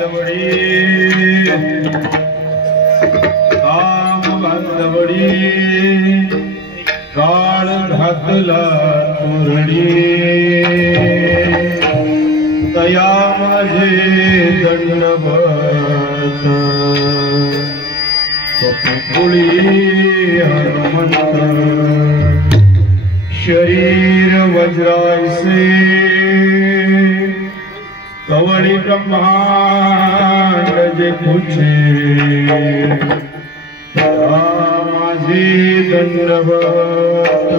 बांधवडी काम बांधवडी काळ घातला तोरडी दया माझे दंडवत कपिकुळी हनुमंत शरीर वज्रायसे कवळी ब्रह्मांड जे पूछे माझे दंडवत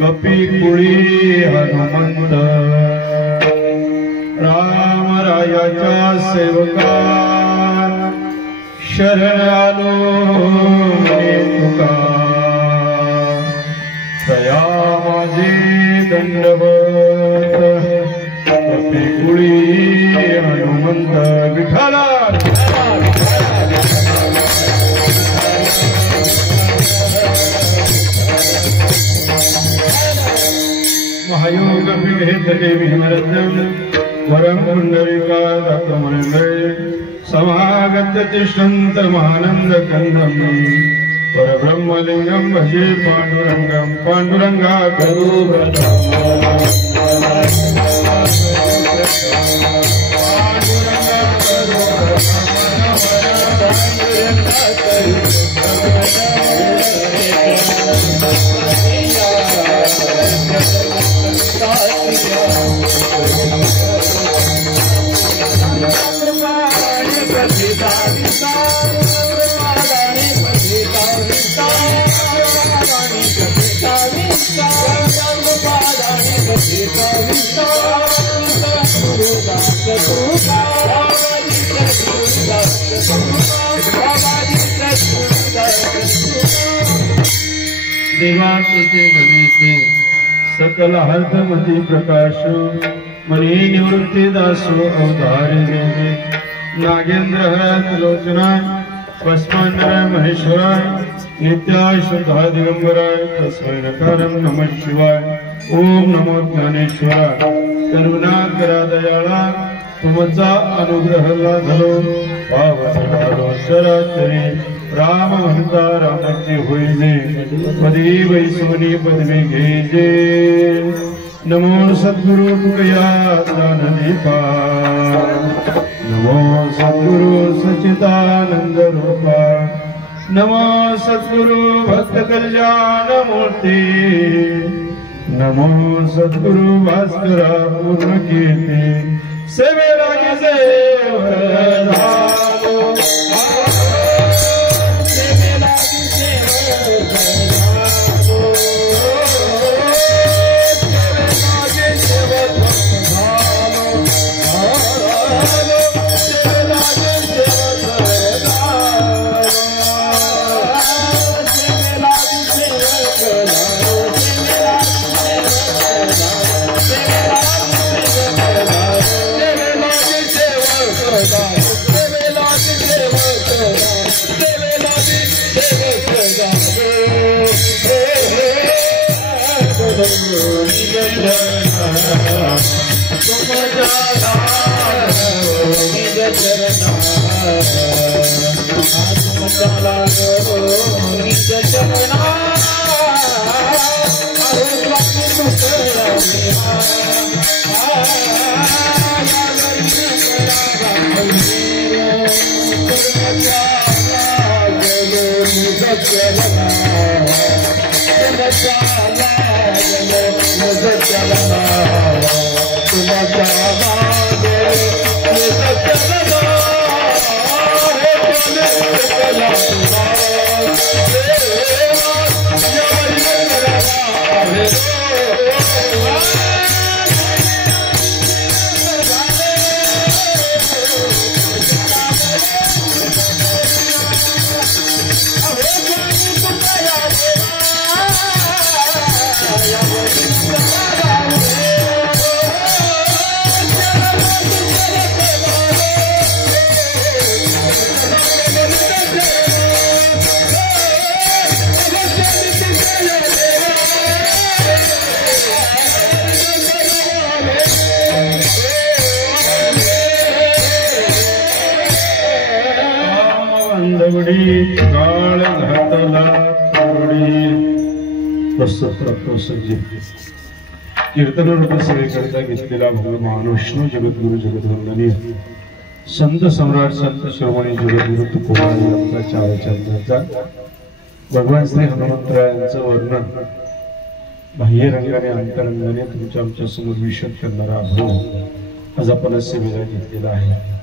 कपिकुळी हनुमंत राम रायाच्या सेवका शरण आलो तुका तया माझे दंडवत कपिकुळी हनुमंत विठ्ठला महायोग विभेद देवी मरदम वरम पुंडरीका दत्तमंगल समागत तिष्ठन्त महानंद कंदम परब्रह्मलिंगम भजे पांडुरंगम पांडुरंगा करू देवा तुझे गणेश सकल हर्षमती प्रकाश मनी निवृत्ति दासो अवतारी देवी नागेंद्र हरत लोचना भस्मांडराय महेश्वराय नित्याय शुद्धा दिगंबराय तस्मै नकारं नमः शिवाय ओम नमो ज्ञानेश्वराय करुणा करा दयाळा तुमचा अनुग्रह लाभलो पावन झालो चराचरी राम म्हणता रामाची होईले पदी वैसवनी पदवी घेजे नमो सद्गुरु तुकया दानदीपा नमो सद्गुरु सच्चिदानंद रूपा नमो सद्गुरु भक्त कल्याण मूर्ती नमो सद्गुरु भास्करा पूर्ण कीर्ती सेवेला बांधवडी काळ घातला तोडी प्रसज्ज कीर्तन रूप सेवेकरिता घेतलेला भगवान महाविष्णू जगद्गुरु जगद्वंदनीय संत सम्राट संत शिरोमणी जगद्गुरु तुकोबाराय यांचा चारचंद्राचा भगवान श्री हनुमंतरायांचं वर्णन बाह्य रंगाने अंतरंगाने तुमच्या आमच्या समोर विशद करणारा अनुभव आज आपण सेवेला घेतलेला आहे।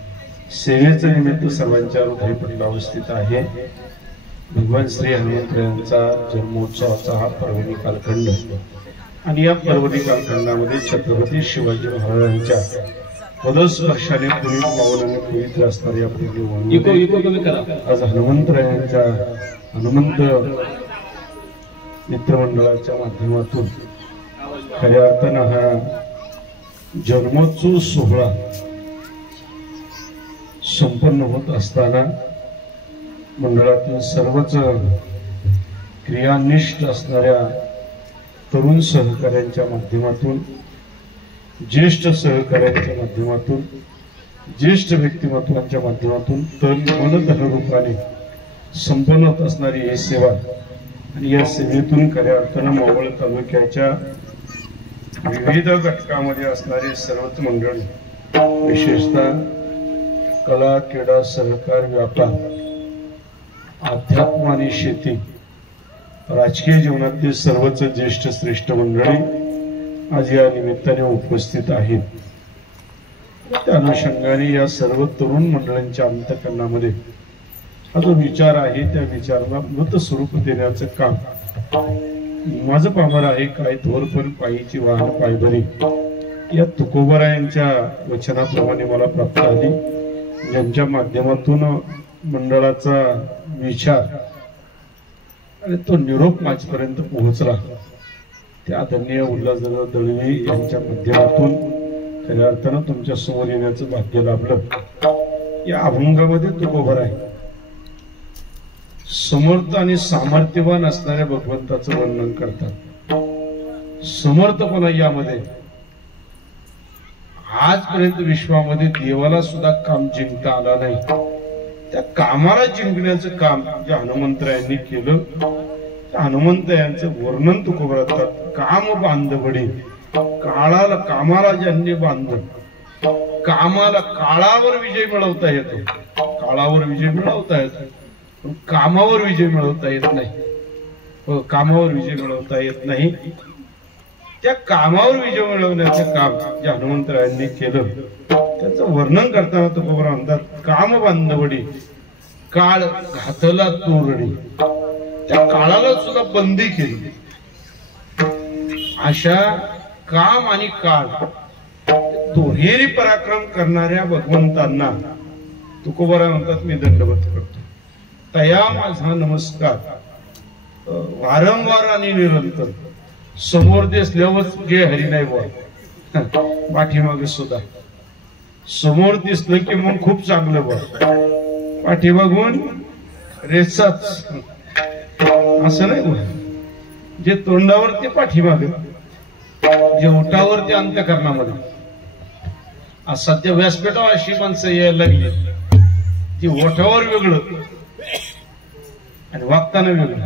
सेवेचं निमित्त सर्वांच्या हृदयपटला अवस्थित आहे। भगवान श्री हनुमंतरायांचा जन्मोत्सवाचा हा पर्वणी कालखंड आणि या पर्वणी कालखंडामध्ये छत्रपती शिवाजी महाराजांच्या पदस्पर्शाने पुनीत पावन आणि पवित्र असणाऱ्या आज हनुमंतरायांच्या हनुमंत मित्रमंडळाच्या माध्यमातून खऱ्या अर्थानं हा जन्मोत्सव सोहळा संपन्न होत असताना मंडळातील सर्वच क्रियानिष्ठ असणाऱ्या तरुण सहकाऱ्यांच्या माध्यमातून ज्येष्ठ सहकाऱ्यांच्या माध्यमातून ज्येष्ठ व्यक्तिमत्वांच्या माध्यमातून तन मन धन रूपाने संपन्न होत असणारी ही सेवा आणि या सेवेतून खऱ्या अर्थानं मावळ तालुक्याच्या विविध घटकामध्ये असणारे सर्वच मंडळी विशेषतः कला क्रीडा सहकार व्यापार अध्यात्म आणि शेती राजकीय जीवनातील सर्वच ज्येष्ठ श्रेष्ठ मंडळी आज या निमित्ताने उपस्थित आहेत। त्या अनुषंगाने या सर्व तरुण मंडळांच्या अंतःकरणामध्ये हा जो विचार आहे त्या विचाराला मृत स्वरूप देण्याचं काम माझं पामर आहे। काय थोर पण पायीची वाहन पायबरी या तुकोबारायांच्या वचनाप्रमाणे मला प्राप्त आली, ज्यांच्या माध्यमातून मंडळाचा विचार आणि तो निरोप माझ्यापर्यंत पोहोचला त्या आदरणीय उल्हासदादा दळवी यांच्या माध्यमातून खऱ्या अर्थानं तुमच्या समोर येण्याचं भाग्य लाभलं। या अभंगामध्ये तुकोबाराय समर्थ आणि सामर्थ्यवान असणाऱ्या भगवंताचं वर्णन करतात। समर्थपणा यामध्ये आजपर्यंत विश्वामध्ये देवाला सुद्धा काम जिंकता आला नाही, त्या कामाला जिंकण्याचं काम जे हनुमंतरायांनी केलं त्या हनुमंतरायांचं वर्णन तुकोबा करतात। काम बांधवडी काळाला कामाला ज्यांनी बांधलं कामाला काळावर विजय मिळवता येतो, काळावर विजय मिळवता येतो पण कामावर विजय मिळवता येत नाही, कामावर विजय मिळवता येत नाही। त्या कामावर विजय मिळवण्याचं काम जे हनुमंतरायांनी केलं त्याचं वर्णन करताना तुकोबा म्हणतात काम बांधवडी काळ घातला तोरडी, त्या काळाला सुद्धा बंदी केली। अशा काम आणि काळ दोहेरी पराक्रम करणाऱ्या भगवंतांना तुकोबा म्हणतात मी दंडवत करतो। तया माझा नमस्कार वारंवार आणि निरंतर समोर दिसल्यावर जे हरी नाही बा पाठीमागे सुद्धा समोर दिसलं की मग खूप चांगलं बा पाठीमागून रेचाच असं नाही बा, जे तोंडावरती पाठीमागे जे ओठावरती अंतःकरणामध्ये आज सध्या व्यासपीठावर अशी माणसं यायला लागली ती ओठावर वेगळं आणि वागताना वेगळं,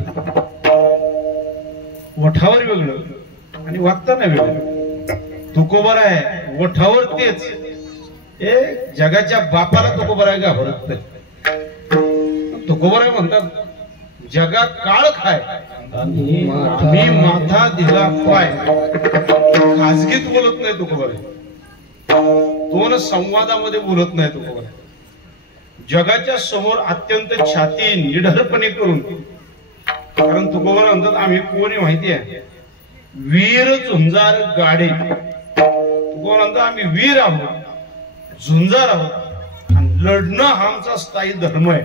ओठावर वेगळं आणि वागताना वेगळं। तुकोबाराय ओठावर तेच हे जगाच्या बापाला तुकोबाराय घाबरत नाही। तुकोबाराय म्हणतात जगा काळ खाय मी माथा दिला पाय, खाजगीत बोलत नाही तुकोबाराय, दोन संवादामध्ये बोलत नाही तुकोबाराय, जगाच्या समोर अत्यंत छाती निडरपणे करून, कारण तुकोबा म्हणतात आम्ही कोणी माहिती आहे वीर झुंजार गाडे, तुकोबा म्हणतात आम्ही वीर आहोत झुंजार आहोत आणि लढणं हा आमचा स्थायी धर्म आहे।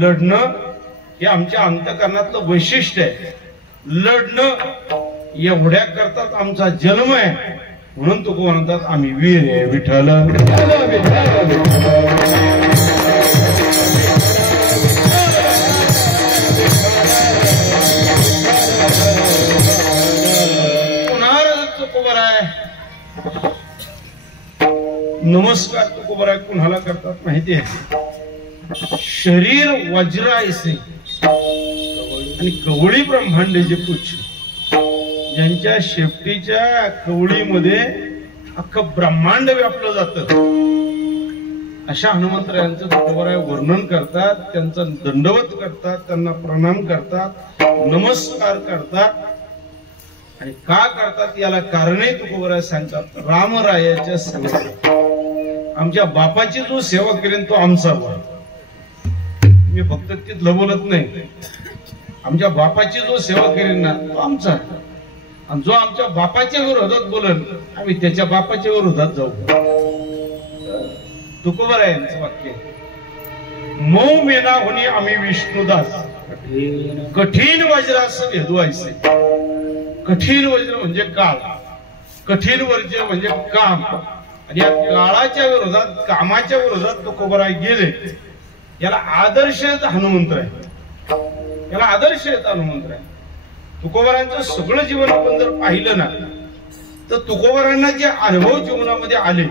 लढणं हे आमच्या अंतःकरणातलं वैशिष्ट्य आहे, लढणं एवढ्या करतात आमचा जन्म आहे म्हणून तुकोबा म्हणतात आम्ही वीर आहे। विठ्ठल नमस्कार तुकोबाराय कुणाला करतात माहिती आहे, शरीर वज्र ऐसे आणि कवळी ब्रह्मांडे जे पुच्छ, ज्यांच्या शेपटीच्या कवळीमध्ये अख्खं ब्रह्मांड व्यापलं जातं, अशा हनुमंतरायांचं तुकोबराय वर्णन करतात, त्यांचा दंडवत करतात, त्यांना प्रणाम करतात, नमस्कार करतात. आणि का करतात याला कारणे तुकोबराय सांगतात. रामरायाच्या सेवा, आमच्या बापाची जो सेवा करेन तो आमचा बा. मी फक्त तिथलं बोलत नाही, आमच्या बापाची जो सेवा करेन ना तो आमचा, आणि जो आमच्या बापाच्या विरोधात बोलन आम्ही त्याच्या बापाच्या विरोधात जाऊ. तुकोबरायांचं वाक्य, मऊ मेना होणी आम्ही विष्णुदास, कठीण वज्रास भेदवायचे. कठीण वज्र म्हणजे काळ, कठीण वज्र म्हणजे काम, आणि या काळाच्या विरोधात, कामाच्या विरोधात तुकोबराय गेले. याला आदर्श हनुमंत आहे, याला आदर्श हनुमंत आहे. तुकोबरायांचं सगळं जीवन आपण जर पाहिलं ना, तर तुकोबरायांना जे अनुभव जीवनामध्ये आले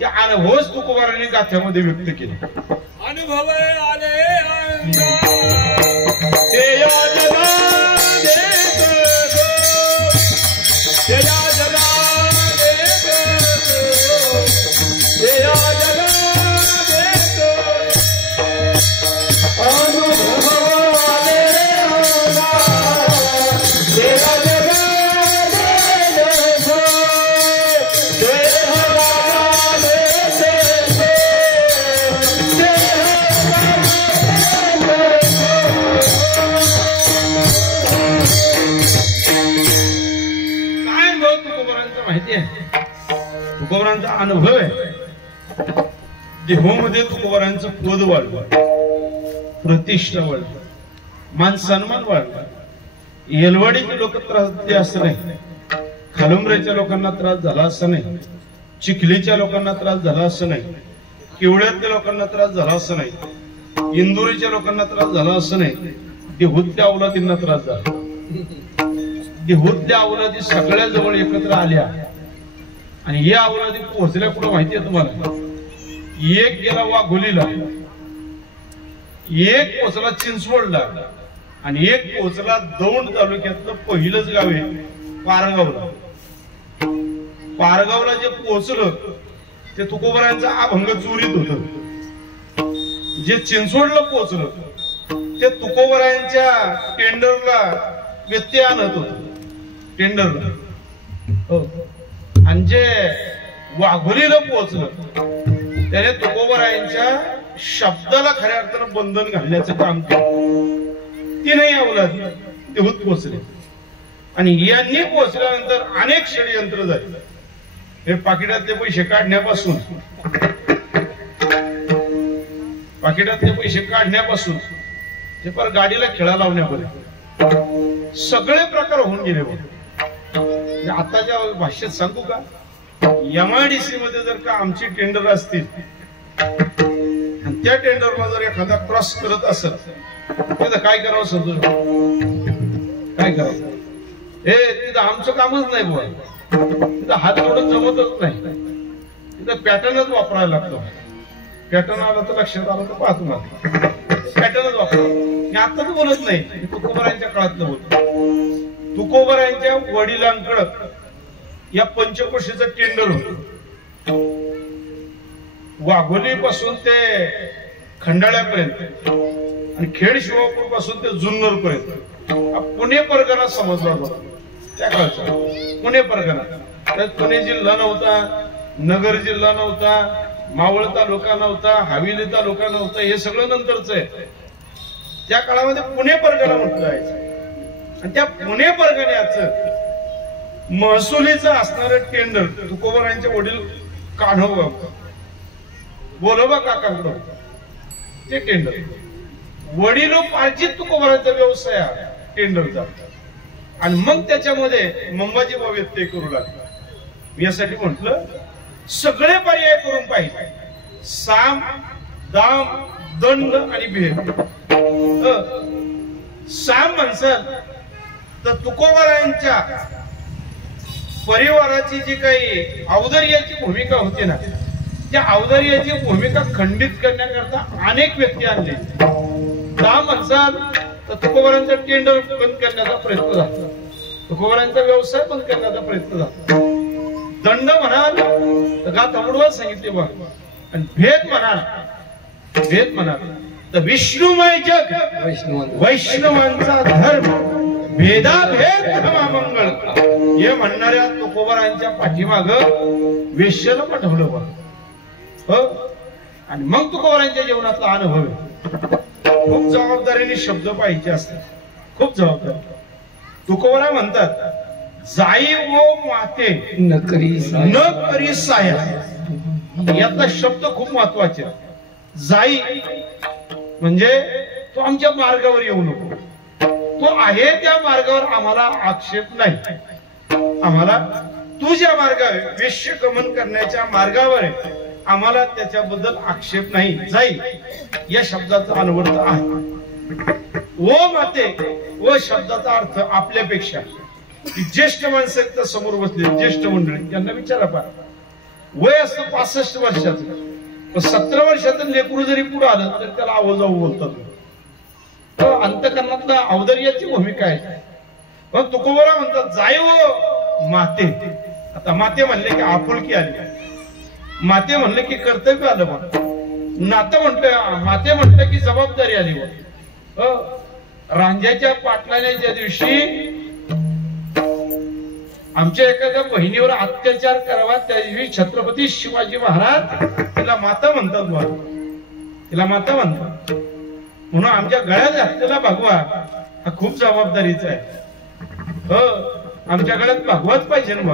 ते अनुभवच तुकोबरायांनी गाथ्यामध्ये व्यक्त केले. अनुभव आले तुकोबरांचा अनुभव आहे. देहोमध्ये तुकोबरांचं पद वाढलं, प्रतिष्ठा वाढली, मान सन्मान वाढला. येलवाडीचे लोक त्रास देते असं नाही, खालुंबऱ्याच्या लोकांना त्रास झाला असं नाही, चिखलीच्या लोकांना त्रास झाला असं नाही, किवळ्यातल्या लोकांना त्रास झाला असं नाही, इंदुरीच्या लोकांना त्रास झाला असं नाही. देहूतल्या अवलादींना त्रास झाला. देहूतल्या अवलादी सगळ्या जवळ एकत्र आल्या आणि या अवलादी पोहोचल्या कुठं माहिती आहे तुम्हाला? एक गेला वाघोलीला, एक पोहोचला चिंचवडला, आणि एक पोहोचला दौंड तालुक्यातलं पहिलंच गाव आहे पारगावला. पारगावला जे पोहोचलं ते तुकोबरायांचा अभंग चोरीत होत. जे चिंचवडला पोहोचलं ते तुकोबरायांच्या टेंडरला व्यत्यय आणत होत, टेंडरला. आणि जे वाघोलीला पोहोचलं त्याने तुकोबरायांच्या शब्दाला खऱ्या अर्थानं बंधन घालण्याचं काम केलं. ती नाही अवलाद देहूत पोहोचले, आणि यांनी पोहोचल्यानंतर अनेक षडयंत्र झाले. हे पाकिटातले पैसे काढण्यापासून, ते पर गाडीला खेळा लावण्यापर्यंत सगळे प्रकार होऊन गेले. आताच्या भाषेत सांगू का, MIDC मध्ये जर का आमची टेंडर असतील आणि त्या टेंडरला जर एखादा क्रॉस करत असेल तर काय करावं समजून, काय करावं? हे तिथं आमचं कामच नाही बुवा, तिथं हात जोडून जमतच नाही, तिथं पॅटर्नच वापरायला लागतो. पॅटर्न आला तर लक्षात आलं तर पाहतो मला, पॅटर्नच वापरा. मी आता तर बोलत नाही, तुकोबरायांच्या काळातलं बोलतो. तुकोबरायांच्या वडिलांकडं या पंचकोशीचं टेंडर होत. वाघोली पासून ते खंडाळ्यापर्यंत आणि खेड शिवापूर पासून ते जुन्नर पर्यंत पुणे परगणा समजला जातो. त्या काळचा पुणे परगणा, त्यात पुणे जिल्हा नव्हता, नगर जिल्हा नव्हता, मावळ तालुका नव्हता, हवेली तालुका नव्हता, हे सगळं नंतरच आहे. त्या काळामध्ये पुणे परगणा म्हटलं आहे. आणि त्या पुणे परगण्याचं महसुलीचं असणारं टेंडर तुकोबरायांचे वडील काढव बोलोबा काकांकडं, ते टेंडर वडिलोपार्जित तुकोबरायांचा व्यवसाय टेंडरचा. आणि मग त्याच्यामध्ये मंबाजी बाबा व्यत्यय करू लागला. यासाठी म्हटलं सगळे पर्याय करून पाहिजे, साम, दाम, दंड आणि भेद. साम म्हणसाल तर तुकोबरायांच्या परिवाराची जी काही औदर्याची भूमिका होती ना, त्या औदार्याची भूमिका खंडित करण्याकरता अनेक व्यक्ती आणले. 10 माणसात तर तुकोबारांचा टेंडर बंद करण्याचा प्रयत्न झाला, तुकोबारांचा व्यवसाय बंद करण्याचा प्रयत्न झाला. दंड म्हणाल तर गाथाबुडवा सांगितले बघ, आणि भेद म्हणाल तर विष्णुमय जग वैष्णवांचा धर्म भेदाभेद धर्मामंगळ हे म्हणणाऱ्या तुकोबारांच्या पाठीमाग वेश्याला पाठवलं बघ. आणि मग तुकोबारांच्या जीवनातला अनुभव खूप जबाबदारीने शब्द पाहिजे असतात, खूप जबाबदारी. तुकोबारा म्हणतात जाई वो माते न करी साया. यातला शब्द खूप महत्वाचे. जाई म्हणजे तो आमच्या मार्गावर येऊ नको, तो आहे त्या मार्गावर आम्हाला आक्षेप नाही. आम्हाला तू ज्या मार्गावर वेश्यगमन करण्याच्या मार्गावर आहे आम्हाला त्याच्याबद्दल आक्षेप नाही. जाई या शब्दाचा अनुवर्त आहे. ओ माते व शब्दाचा अर्थ आपल्यापेक्षा ज्येष्ठ माणसं समोर बसले ज्येष्ठ मंडळी त्यांना विचारा पा. वय असतं 65 वर्षाचं, पण 17 वर्षाचं लेकरू जरी पुढे आलं तर त्याला आवाजाऊ बोलतात. अंतकरणातला औदार्याची भूमिका आहे. पण तुकोबारा म्हणतात जाय वो माते. आता माते म्हणले की आपुलकी आली, माते म्हणले की कर्तव्य आलं, बघ नातं म्हटलं, माते म्हटलं की जबाबदारी आली. रांजाच्या पाटलाच्या दिवशी आमच्या एखाद्या बहिणीवर अत्याचार करावा त्या दिवशी छत्रपती शिवाजी महाराज तिला माता म्हणतात बघ, तिला माता म्हणतात. म्हणून आमच्या गळ्यात घातलेला भगवा हा खूप जबाबदारीचा आहे. आमच्या गळ्यात भगवाच पाहिजे ना,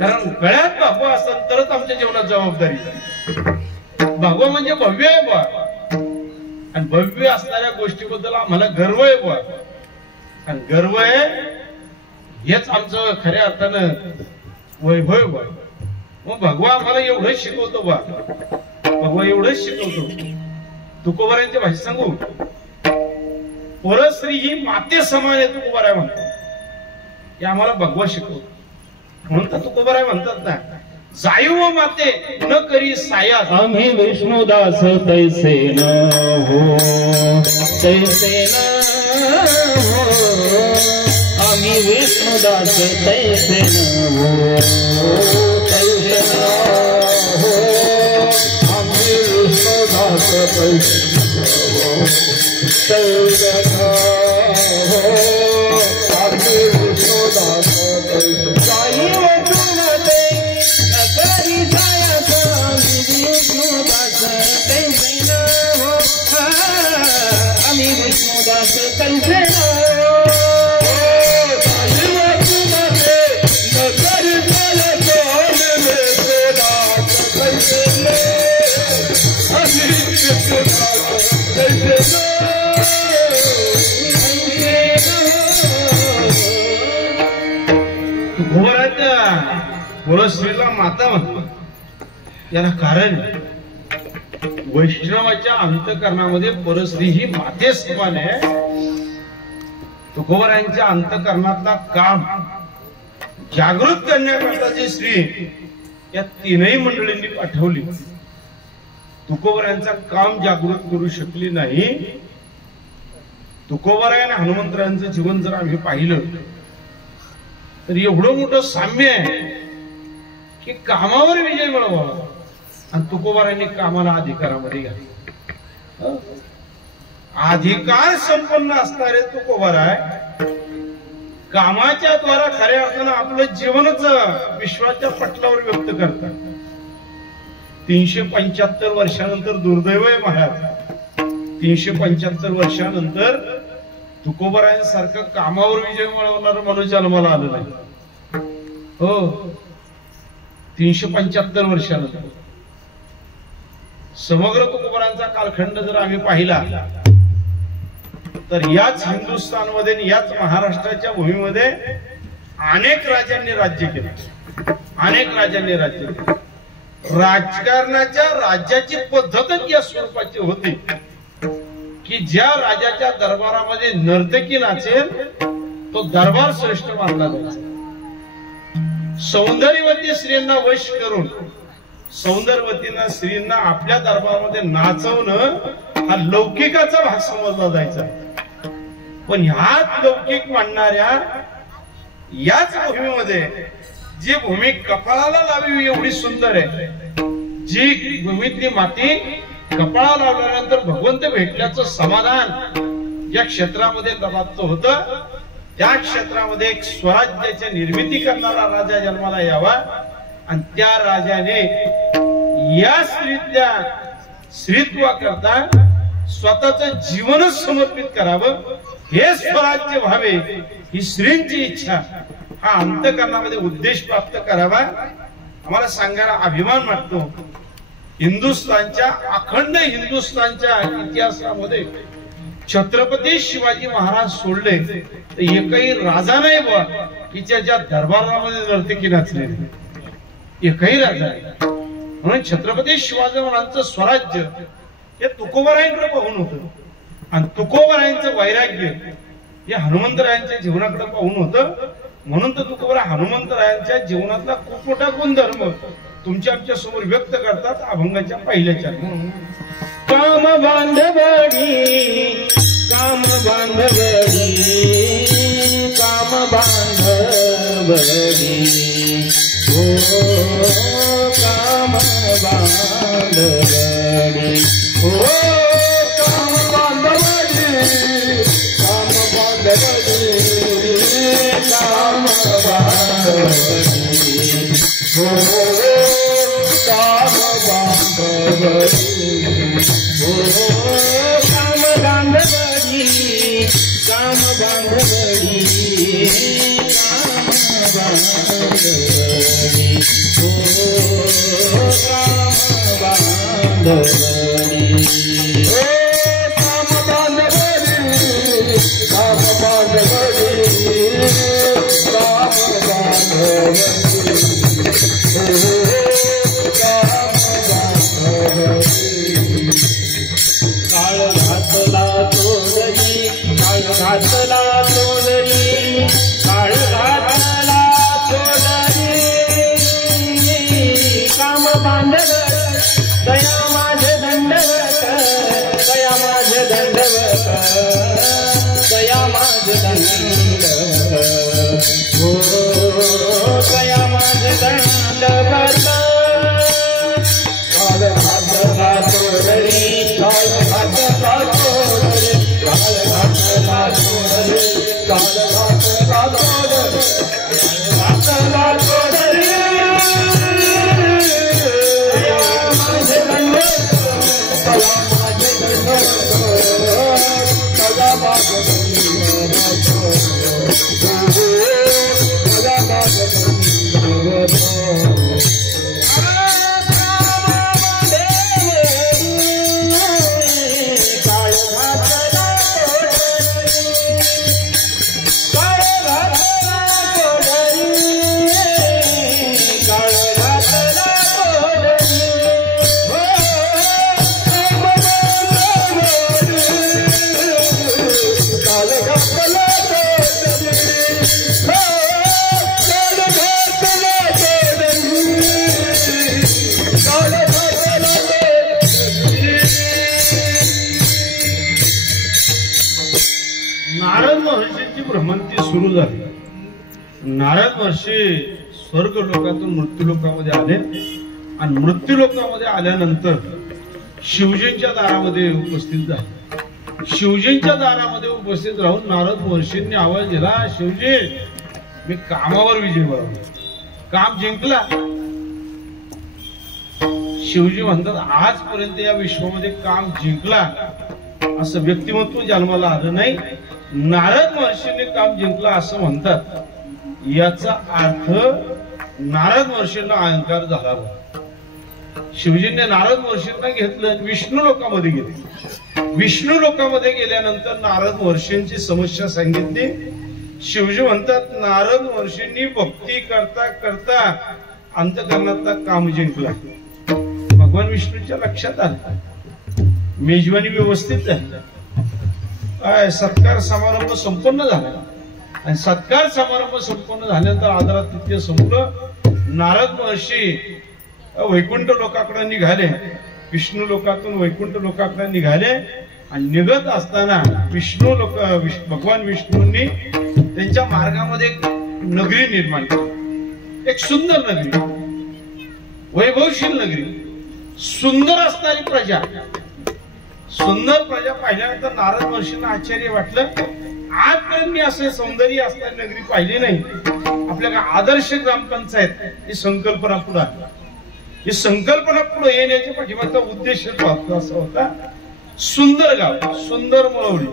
कारण गळ्यात भगवा असेल तरच आमच्या जीवनात जबाबदारी आहे. भगवा म्हणजे भव्य आहे बा, आणि भव्य असणाऱ्या गोष्टीबद्दल आम्हाला गर्व आहे बा. आणि गर्व आहे हेच आमचं खऱ्या अर्थानं वैभव बा. मग भगवा आम्हाला एवढंच शिकवतो बा, भगवा एवढंच शिकवतो. तुकोबारांच्या भाषेत सांगू, परस्त्री ही माते समान आहे तुकोबारा म्हणतात. हे आम्हाला भगवा शिकवतो. म्हणतात तुकोबारा म्हणतात ना जायू माते न करी साया. आम्ही विष्णुदास तैसे न हो, तैसे न हो. आम्ही विष्णुदास तैसे न हो, तैसे न हो. आम्ही विष्णुदास तैसे न हो, तैसे न हो. आम्ही विष्णुदास तैसे जाई वचुमते न करी साया. आम्ही विष्णुदास तैसे न हो, आम्ही विष्णुदास तैसे न हो. परस्त्रीला माता म्हणतो याला कारण वैष्णवाच्या अंतकरणामध्ये परस्त्री ही माते समान आहे. तुकोबारांच्या अंतकरणातला काम जागृत करण्याकरता जी स्त्री या तीनही मंडळींनी पाठवली, तुकोबारांचं काम जागृत करू शकली नाही. तुकोबारा आणि हनुमंतरायांचं जीवन जर आम्ही पाहिलं तर एवढं मोठं साम्य आहे की कामावर विजय मिळवावा आणि तुकोबारांनी कामाला अधिकारामध्ये घातलं. अधिकार संपन्न असणारे तुकोबारा कामाच्या द्वारा खऱ्या अर्थानं आपलं जीवनच विश्वाच्या पटलावर व्यक्त करतात. 375 वर्षानंतर दुर्दैव आहे महाराज, 375 वर्षानंतर तुकोबारांसारखं कामावर विजय मिळवणारं माणूस जन्माला आलं नाही. हो, 375 वर्षानंतर समग्र तुकोबारांचा कालखंड जर आम्ही पाहिला तर याच हिंदुस्थानमध्ये याच महाराष्ट्राच्या भूमीमध्ये अनेक राजांनी राज्य केलं, अनेक राजांनी राज्य केलं. राजकारणाच्या राज्याची पद्धतच या स्वरूपाची होती की ज्या राजाच्या दरबारामध्ये नर्तकी नाचेल तो दरबार श्रेष्ठ मानला जायचा. सौंदर्यवती स्त्रियांना वश करून सौंदर्यवतीनं स्त्रींना आपल्या दरबारामध्ये नाचवणं हा लौकिकाचा भाग समजला जायचा. पण ह्याच लौकिक मांडणाऱ्या याच भूमीमध्ये जी भूमी कपाळाला लावी एवढी सुंदर आहे, जी भूमीतली माती कपाळाला लावल्यानंतर भगवंत भेटल्याचं समाधान या क्षेत्रामध्ये लबादचं होतं. त्या क्षेत्रामध्ये एक स्वराज्याची निर्मिती करणारा राजा जन्माला यावा आणि त्या राजाने या स्त्रीत्वाकरता स्वतःचं जीवनच समर्पित करावं, हे स्वराज्य व्हावे ही स्त्रींची इच्छा, हा अंतःकरणामध्ये उद्देश प्राप्त करावा. आम्हाला सांगायला अभिमान वाटतो, हिंदुस्थानच्या अखंड हिंदुस्थानच्या इतिहासामध्ये छत्रपती शिवाजी महाराज सोडले तर एकही राजा नाही बा की ज्याच्या दरबारामध्ये नर्तकी नाचले, एकही राजा नाही. म्हणून छत्रपती शिवाजी महाराजांचं स्वराज्य हे तुकोबारायांकडे पाहून होतं आणि तुकोबारायांचं वैराग्य हे हनुमंतरायांच्या जीवनाकडे पाहून होतं. म्हणून तर तुकोबारा हनुमंतरायांच्या जीवनातला खूप मोठा गुणधर्म तुमच्या आमच्या समोर व्यक्त करतात अभंगाच्या पहिल्याच्या. काम बांधवडी काम बांधवडी काम बांधवडी हो काम बांधवडी हो काम बांधवडी काम बांधवडी काम बांधवडी हो काम बांधवडी हो काम बांधवडी काम बांधवडी काम बांधवडी हो काम बांधवडी हो काम बांधवडी काम बांधवडी काम काळ घातला तोडली काळ घातला तोडली काळ घातला तोडली काम बांधव दया माझ दंडवत दया माझ दंडवत दया माझ दंडवत हो दया माझ दंडवत काळ घातला तोडली काळ घातला तोडली काळ घातला तोडली काळ घातला तोडली घातला तोडली दया माझे दंडवत दया माझे दंडवत दया माझे दंडवत दया माझे दंडवत नारद महर्षींची भ्रमंती सुरू झाली. नारद महर्षी स्वर्ग लोकातून मृत्यू लोकामध्ये आले आणि मृत्यू लोकामध्ये आल्यानंतर शिवजींच्या दारामध्ये उपस्थित झाले. शिवजींच्या दारामध्ये उपस्थित राहून नारद महर्षींनी आवाज दिला, शिवजी मी कामावर विजय मिळवला, काम जिंकला. शिवजी म्हणतात आजपर्यंत या विश्वामध्ये काम जिंकला असं व्यक्तिमत्व जन्माला आलं नाही, नारद महर्षींनी काम जिंकला असं म्हणतात. याचा अर्थ नारद महर्षींना अहंकार झाला. शिवजींनी नारद महर्षींना घेतलं, विष्णू लोकामध्ये गेले. विष्णू लोकामध्ये गेल्यानंतर नारद महर्षींची समस्या सांगितली. शिवजी म्हणतात नारद महर्षींनी भक्ती करता करता अंतःकरणातला काम जिंकला. भगवान विष्णूच्या लक्षात आलं, मेजवानी व्यवस्थित झाली, काय सत्कार समारंभ संपन्न झाला आणि सत्कार समारंभ संपन्न झाल्यानंतर आदरातिथ्य संपलं. नारद महर्षी वैकुंठ लोकाकडे निघाले, विष्णू लोकातून वैकुंठ लोकाकडे निघाले आणि निघत असताना भगवान विष्णूंनी त्यांच्या मार्गामध्ये एक नगरी निर्माण केली, एक सुंदर नगरी, वैभवशील नगरी, सुंदर असणारी प्रजा. सुंदर प्रजा पाहिल्यानंतर नारद महर्षींना आश्चर्य वाटलं. आजपर्यंत मी असे सौंदर्य असणारी नगरी पाहिली नाही. आपल्या आदर्श ग्रामपंचायत ही संकल्पना पुढे आली. ही संकल्पना पुढे येण्याच्या पाठीमागचा उद्देश असा होता, सुंदर गाव, सुंदर मळवली,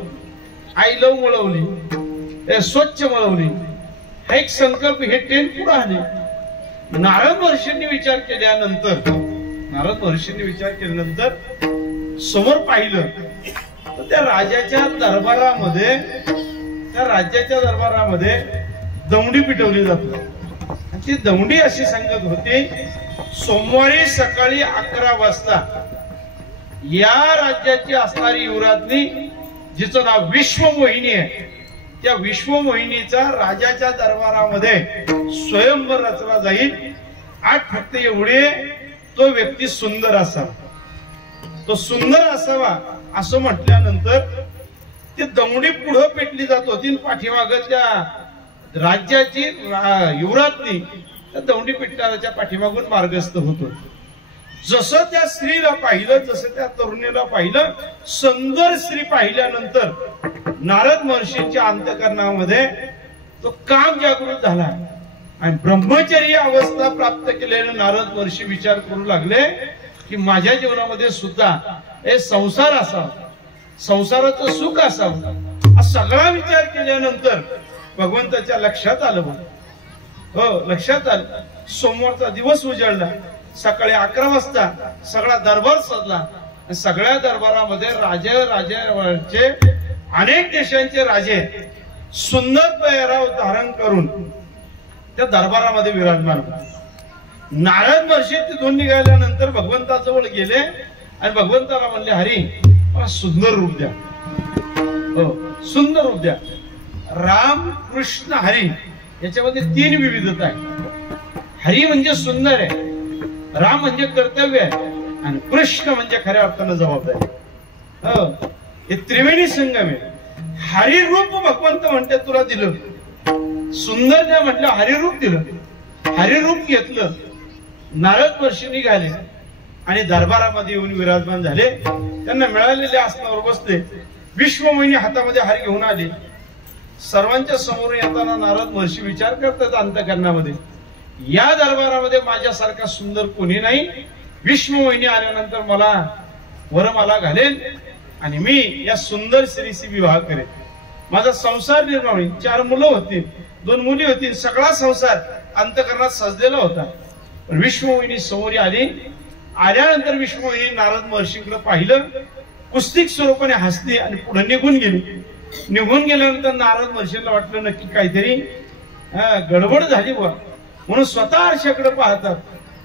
आय लव्ह मळवली, स्वच्छ मळवली, हा एक संकल्प. हे ट्रेन पुढे आले. नारद महर्षींनी विचार केल्यानंतर समोर पाहिलं तर त्या राज्याच्या दरबारामध्ये दौंडी पिटवली जात. ती दौंडी अशी सांगत होती, सोमवारी सकाळी 11 वाजता या राज्याची असणारी युवराज्ञी, जिचं नाव विश्वमोहिनी आहे, त्या विश्वमोहिनीचा राजाच्या दरबारामध्ये स्वयंवर रचला जाईल. आज फक्त एवढे, तो व्यक्ती सुंदर असावा, तो सुंदर असावा असं म्हटल्यानंतर ती दौंडी पुढे पेटली जात होती. पाठीमागे त्या राज्याची युवराज्ञी त्या दौंडी पेटणाऱ्याच्या पाठीमागून मार्गस्थ होतो. जसं त्या स्त्रीला पाहिलं, जसं त्या तरुणीला पाहिलं, सुंदर स्त्री पाहिल्यानंतर नारद महर्षींच्या अंतःकरणामध्ये तो काम जागृत झाला आणि ब्रह्मचर्य अवस्था प्राप्त केलेले नारद महर्षी विचार करू लागले की माझ्या जीवनामध्ये सुद्धा हे संसार असावा, संसाराचं सुख असावं. हा सगळा विचार केल्यानंतर भगवंताच्या लक्षात आलं. हो, लक्षात आलं. सोमवारचा दिवस उजाडला. सकाळी 11 वाजता सगळा दरबार सजला. सगळ्या दरबारामध्ये राजे अनेक देशांचे राजे सुंदर पेहराव धारण करून त्या दरबारामध्ये विराजमान. नारद महर्षी तिथून निघाल्यानंतर भगवंताजवळ गेले आणि भगवंताला म्हणले, हरी मला सुंदर रूप द्या. हो, सुंदर रूप द्या. राम, कृष्ण, हरी याच्यामध्ये 3 विविधता आहे. हरी म्हणजे सुंदर आहे, राम म्हणजे कर्तव्य आहे आणि कृष्ण म्हणजे खऱ्या अर्थानं जबाबदारी. हो, हे त्रिवेणी संगम आहे. हरिरूप भगवंत म्हणते तुला दिलं, सुंदर द्या म्हटलं, हरिरूप दिलं. हरिरूप घेतलं. नारद महर्षी निघाले आणि दरबारामध्ये येऊन विराजमान झाले. त्यांना मिळालेल्या आसनावर बसले. विश्वमोहिनी हातामध्ये हार घेऊन आले. सर्वांच्या समोर येताना नारद महर्षी विचार करतात अंतःकरणामध्ये, या दरबारामध्ये माझ्यासारखा सुंदर कोणी नाही. विश्वमोहिनी आल्यानंतर मला वरमाला घालेल आणि मी या सुंदर स्त्रीशी विवाह करेन. माझा संसार निर्माण होईल. 4 मुलं होतील, 2 मुली होतील. सगळा संसार अंतःकरणात सजलेला होता. पण विश्वमोहिनी समोर आली. आल्यानंतर विश्वमोहिनी नारद महर्षींकडे पाहिलं, कुस्तिक स्वरूपाने हसली आणि पुढे निघून गेली. निघून गेल्यानंतर नारद महर्षींना वाटलं नक्की काहीतरी गडबड झाली बुवा, म्हणून स्वतः आरशाकडे पाहतात.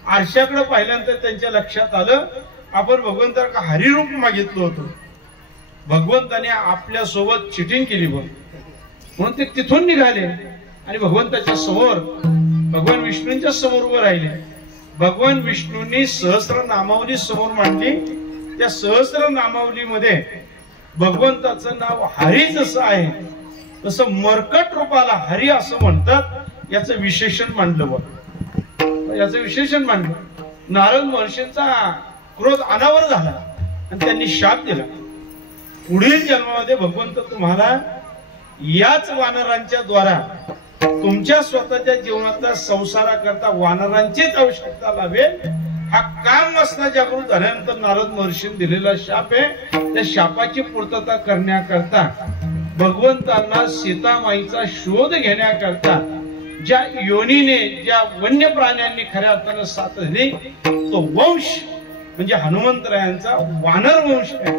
आरशाकडे पाहिल्यानंतर त्यांच्या लक्षात आलं, आपण भगवंताला हरिरूप मागितलं होतं, भगवंताने आपल्या सोबत चिटिंग केली बघ. म्हणून ते तिथून निघाले आणि भगवंताच्या समोर, भगवान विष्णूंच्या समोर उभे राहिले. भगवान विष्णूंनी सहस्र नामावली समोर मांडली. त्या सहस्र नामावलीमध्ये भगवंताचं नाव हरी जसं आहे तसं मर्कट रूपाला हरी असं म्हणतात. याचं विशेषण मांडलं बघ, याचं विशेषण मांडलं. नारद महर्षींचा क्रोध अनावर झाला आणि त्यांनी शाप दिला, पुढील जन्मामध्ये भगवंत तुम्हाला याच वानरांच्या द्वारा तुमच्या स्वतःच्या जीवनातल्या संसाराकरता वानरांचीच आवश्यकता लावेल. हा काम वासना जागृत झाल्यानंतर नारद महर्षींनी दिलेला शाप आहे. त्या शापाची पूर्तता करण्याकरता भगवंतांना सीतामाईचा शोध घेण्याकरता ज्या योनीने, ज्या वन्य प्राण्यांनी खऱ्या अर्थानं साथ दिली, तो वंश म्हणजे हनुमंतरायांचा वानर वंश आहे.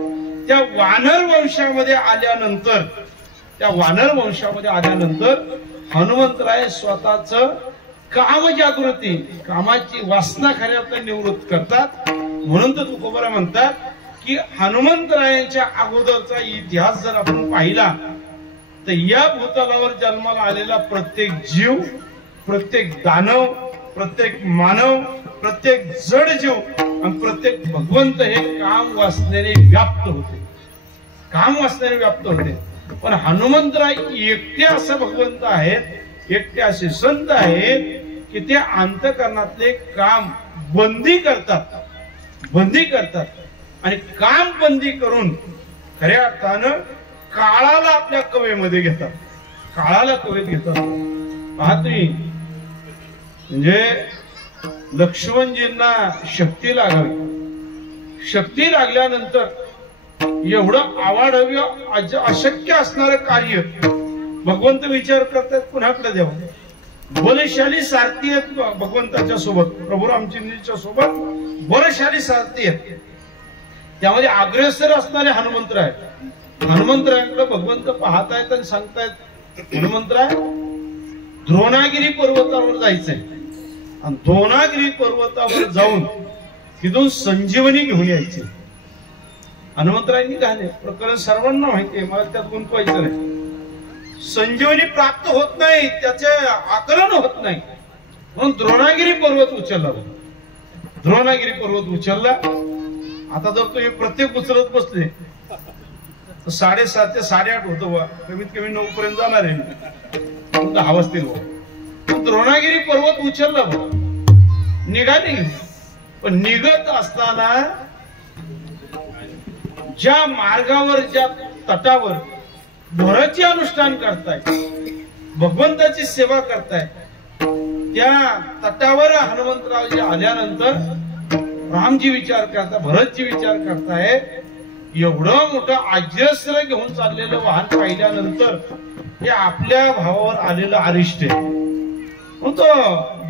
त्या वानर वंशामध्ये आल्यानंतर हनुमंतराय स्वतःच काम जागृती, कामाची वासना खऱ्या अर्थाने निवृत्त करतात. म्हणून तर तुकोबरा म्हणतात की हनुमंतरायांच्या अगोदरचा इतिहास जर आपण पाहिला तर या भूतलावर जन्माला आलेला प्रत्येक जीव, प्रत्येक दानव, प्रत्येक मानव प्रत्येक जड जीव आणि प्रत्येक भगवंत हे काम वासनेने व्याप्त होते, काम वासनेने व्याप्त होते. पण हनुमंतराय एकटे असे भगवंत आहेत, एकटे असे संत आहेत की ते अंतःकरणातले काम बंदी करतात आणि काम बंदी करून खऱ्या अर्थानं काळाला आपल्या कवेमध्ये घेतात, काळाला कवेत घेतात. पाहतोय म्हणजे लक्ष्मणजींना शक्ती लागावी, शक्ती लागल्यानंतर एवढं आवाढव्य अशक्य असणारं कार्य भगवंत विचार करतात कुणाकडे द्यावं. बलशाली सारथी आहेत भगवंताच्या सोबत, प्रभू रामचंद्राच्या सोबत बलशाली सारथी आहेत. त्यामध्ये अग्रेसर असणारे हनुमंतराय. हनुमंतरायांकडे भगवंत पाहतायत आणि सांगतायत, हनुमंतराय द्रोणागिरी पर्वतावर जायचंय आणि द्रोणागिरी पर्वतावर जाऊन तिथून संजीवनी घेऊन यायची. हनुमंतरायांनी घाले प्रकरण सर्वांना माहितीये, मला त्यात गुंतवायचं नाही. संजीवनी प्राप्त होत नाही, त्याचे आकलन होत नाही, म्हणून द्रोणागिरी पर्वत उचलला. द्रोणागिरी पर्वत उचलला. आता जर तुम्ही प्रत्येक उचलत बसले तर 7:30 ते 8:30 होतं बा, कमीत कमी 9 पर्यंत जाणार आहे, 10 वाजतील बा. द्रोणागिरी पर्वत उचलला बा, निघाली. पण निघत असताना ज्या मार्गावर, ज्या तटावर भरतचे अनुष्ठान करताय, भगवंताची सेवा करताय, त्या तटावर हनुमंतरावजी आल्यानंतर रामजी विचार करता, भरतजी विचार करताय, एवढं मोठं अजस्र घेऊन चाललेलं वाहन पाहिल्यानंतर हे आपल्या भावावर आलेलं अरिष्ट आहे. तो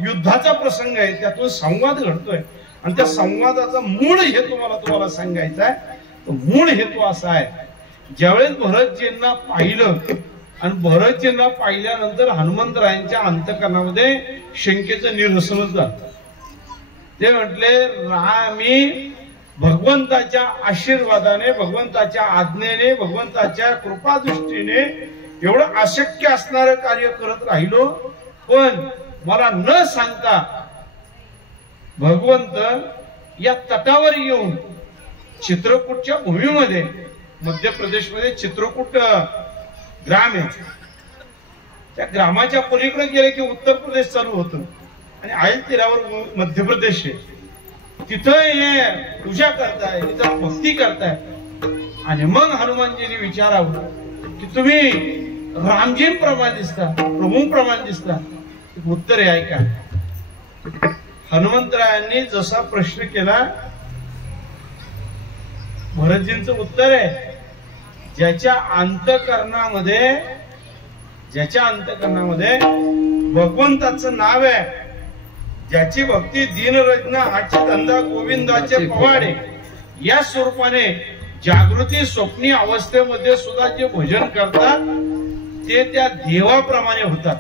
युद्धाचा प्रसंग आहे, त्यातून संवाद घडतोय आणि त्या संवादाचा मूळ हेतू मला तुम्हाला सांगायचा आहे. तो मूळ हेतू असा आहे, ज्यावेळेस भरतजींना पाहिलं आणि भरतजींना पाहिल्यानंतर हनुमंतरायांच्या अंतःकरणामध्ये शंकेचं निरसनच झालं. ते म्हटले, मी भगवंताच्या आशीर्वादाने, भगवंताच्या आज्ञेने, भगवंताच्या कृपादृष्टीने एवढं अशक्य असणारं कार्य करत राहिलो, पण मला न सांगता भगवंत या तटावर येऊन चित्रकूटच्या भूमीमध्ये, मध्य प्रदेशमध्ये चित्रकूट ग्राम आहे, त्या ग्रामाच्या पलीकडे गेले की उत्तर प्रदेश चालू होतं आणि आईल तीरावर मध्य प्रदेश आहे. तिथं हे पूजा करताय, तिथं भक्ती करताय. आणि मग हनुमानजींनी विचारावं की तुम्ही रामजींप्रमाणे दिसता, प्रभूंप्रमाणे दिसता. उत्तर आहे ऐका. हनुमंतरायांनी जसा प्रश्न केला, भरतजींचं उत्तर आहे, ज्याच्या अंतःकरणामध्ये भगवंताचं नाव आहे, ज्याची भक्ती दीनरत्न हातचे धंदा गोविंदाचे पवाडे या स्वरूपाने जागृती स्वप्नी अवस्थेमध्ये सुद्धा जे भजन करतात ते त्या देवाप्रमाणे होतात.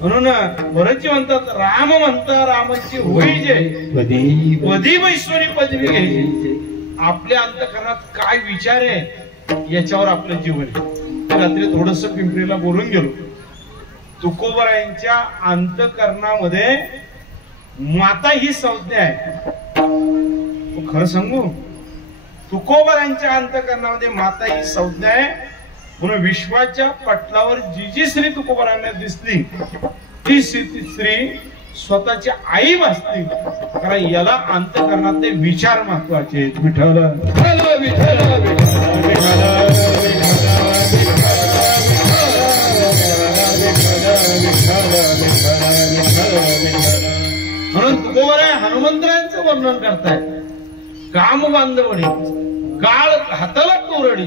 म्हणून भरतजी म्हणतात, राम म्हणता रामाची होई जे पदी वैश्वरी पदवी घ्यायची. आपल्या अंतःकरणात काय विचार आहे याच्यावर आपलं जीवन आहे. रात्री थोडस पिंपरीला बोलून गेलो. तुकोबरायांच्या अंतःकरणामध्ये माता ही संज्ञा आहे. खरं सांगू, तुकोबरायांच्या अंतःकरणामध्ये माता ही संज्ञा आहे. म्हणून विश्वाच्या पटलावर जी जी स्त्री तुकोबरांना दिसली ती स्त्री स्वतःची आई भासली. कारण याला अंतःकरणातले विचार महत्वाचे आहेत. विठ्ठल विठ्ठल विठ्ठल म्हणून तुकोबराय हनुमंतरायांचं वर्णन करतायत. काम बांधवडी, काळ हाताला तोरडी,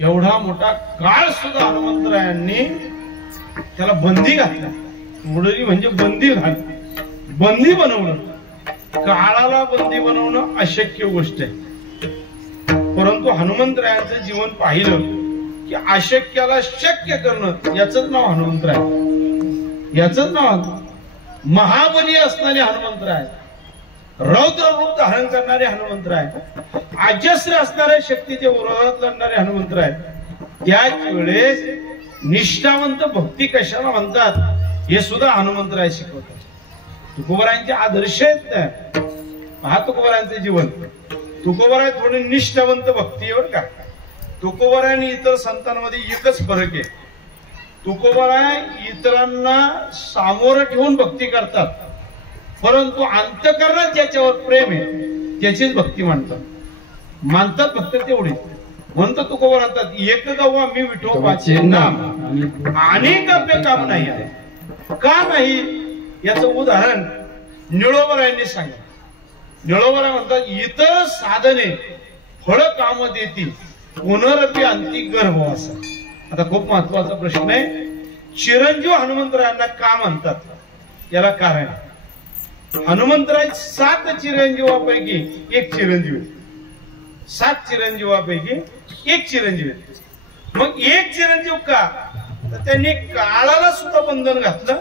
एवढा मोठा काळ सुद्धा हनुमंतरायांनी त्याला बंदी घातला. मुडरी म्हणजे बंदी घातली, बंदी बनवणं. काळाला बंदी बनवणं अशक्य गोष्ट आहे. परंतु हनुमंतरायांचं जीवन पाहिलं की अशक्याला शक्य करणं याच नाव हनुमंतराय, याच नाव. महाबली असणारे हनुमंतराय, रौद्र रूप धारण करणारे हनुमंतराय, अजस्र असणाऱ्या शक्तीच्या विरोधात लढणारे हनुमंतराय. त्याच वेळेस निष्ठावंत भक्ती कशाला म्हणतात हे सुद्धा हनुमंतराय शिकवतात. तुकोबारायांचे आदर्श आहेत. पहा तुकोबारायांचे जीवन. तुकोबाराय थोडे निष्ठावंत भक्ती बर का. तुकोबाराय इतर संतांमध्ये एकच फरक आहे. तुकोबाराय इतरांना सामोरं ठेवून भक्ती करतात, परंतु अंतःकरणात ज्याच्यावर प्रेम आहे त्याचीच भक्ती मानतात फक्त तेवढी. म्हणतो तुकोबा म्हणतात, एक गावा मी विठोबाचे नाम अनेक आपले काम नाही आहे. का नाही याचं उदाहरण निळोबरायांनी सांगितलं. निळोबराय म्हणतात, इतर साधने फळ काम देतील पुनरपी अंती गर्भ असा. आता खूप महत्वाचा प्रश्न आहे. चिरंजीव हनुमंतरायांना का म्हणतात? याला कारण हनुमंतराय 7 चिरंजीवापैकी एक चिरंजीव, 7 चिरंजीवापैकी एक चिरंजीव. मग एक चिरंजीव का? तर त्यांनी काळाला सुद्धा बंधन घातलं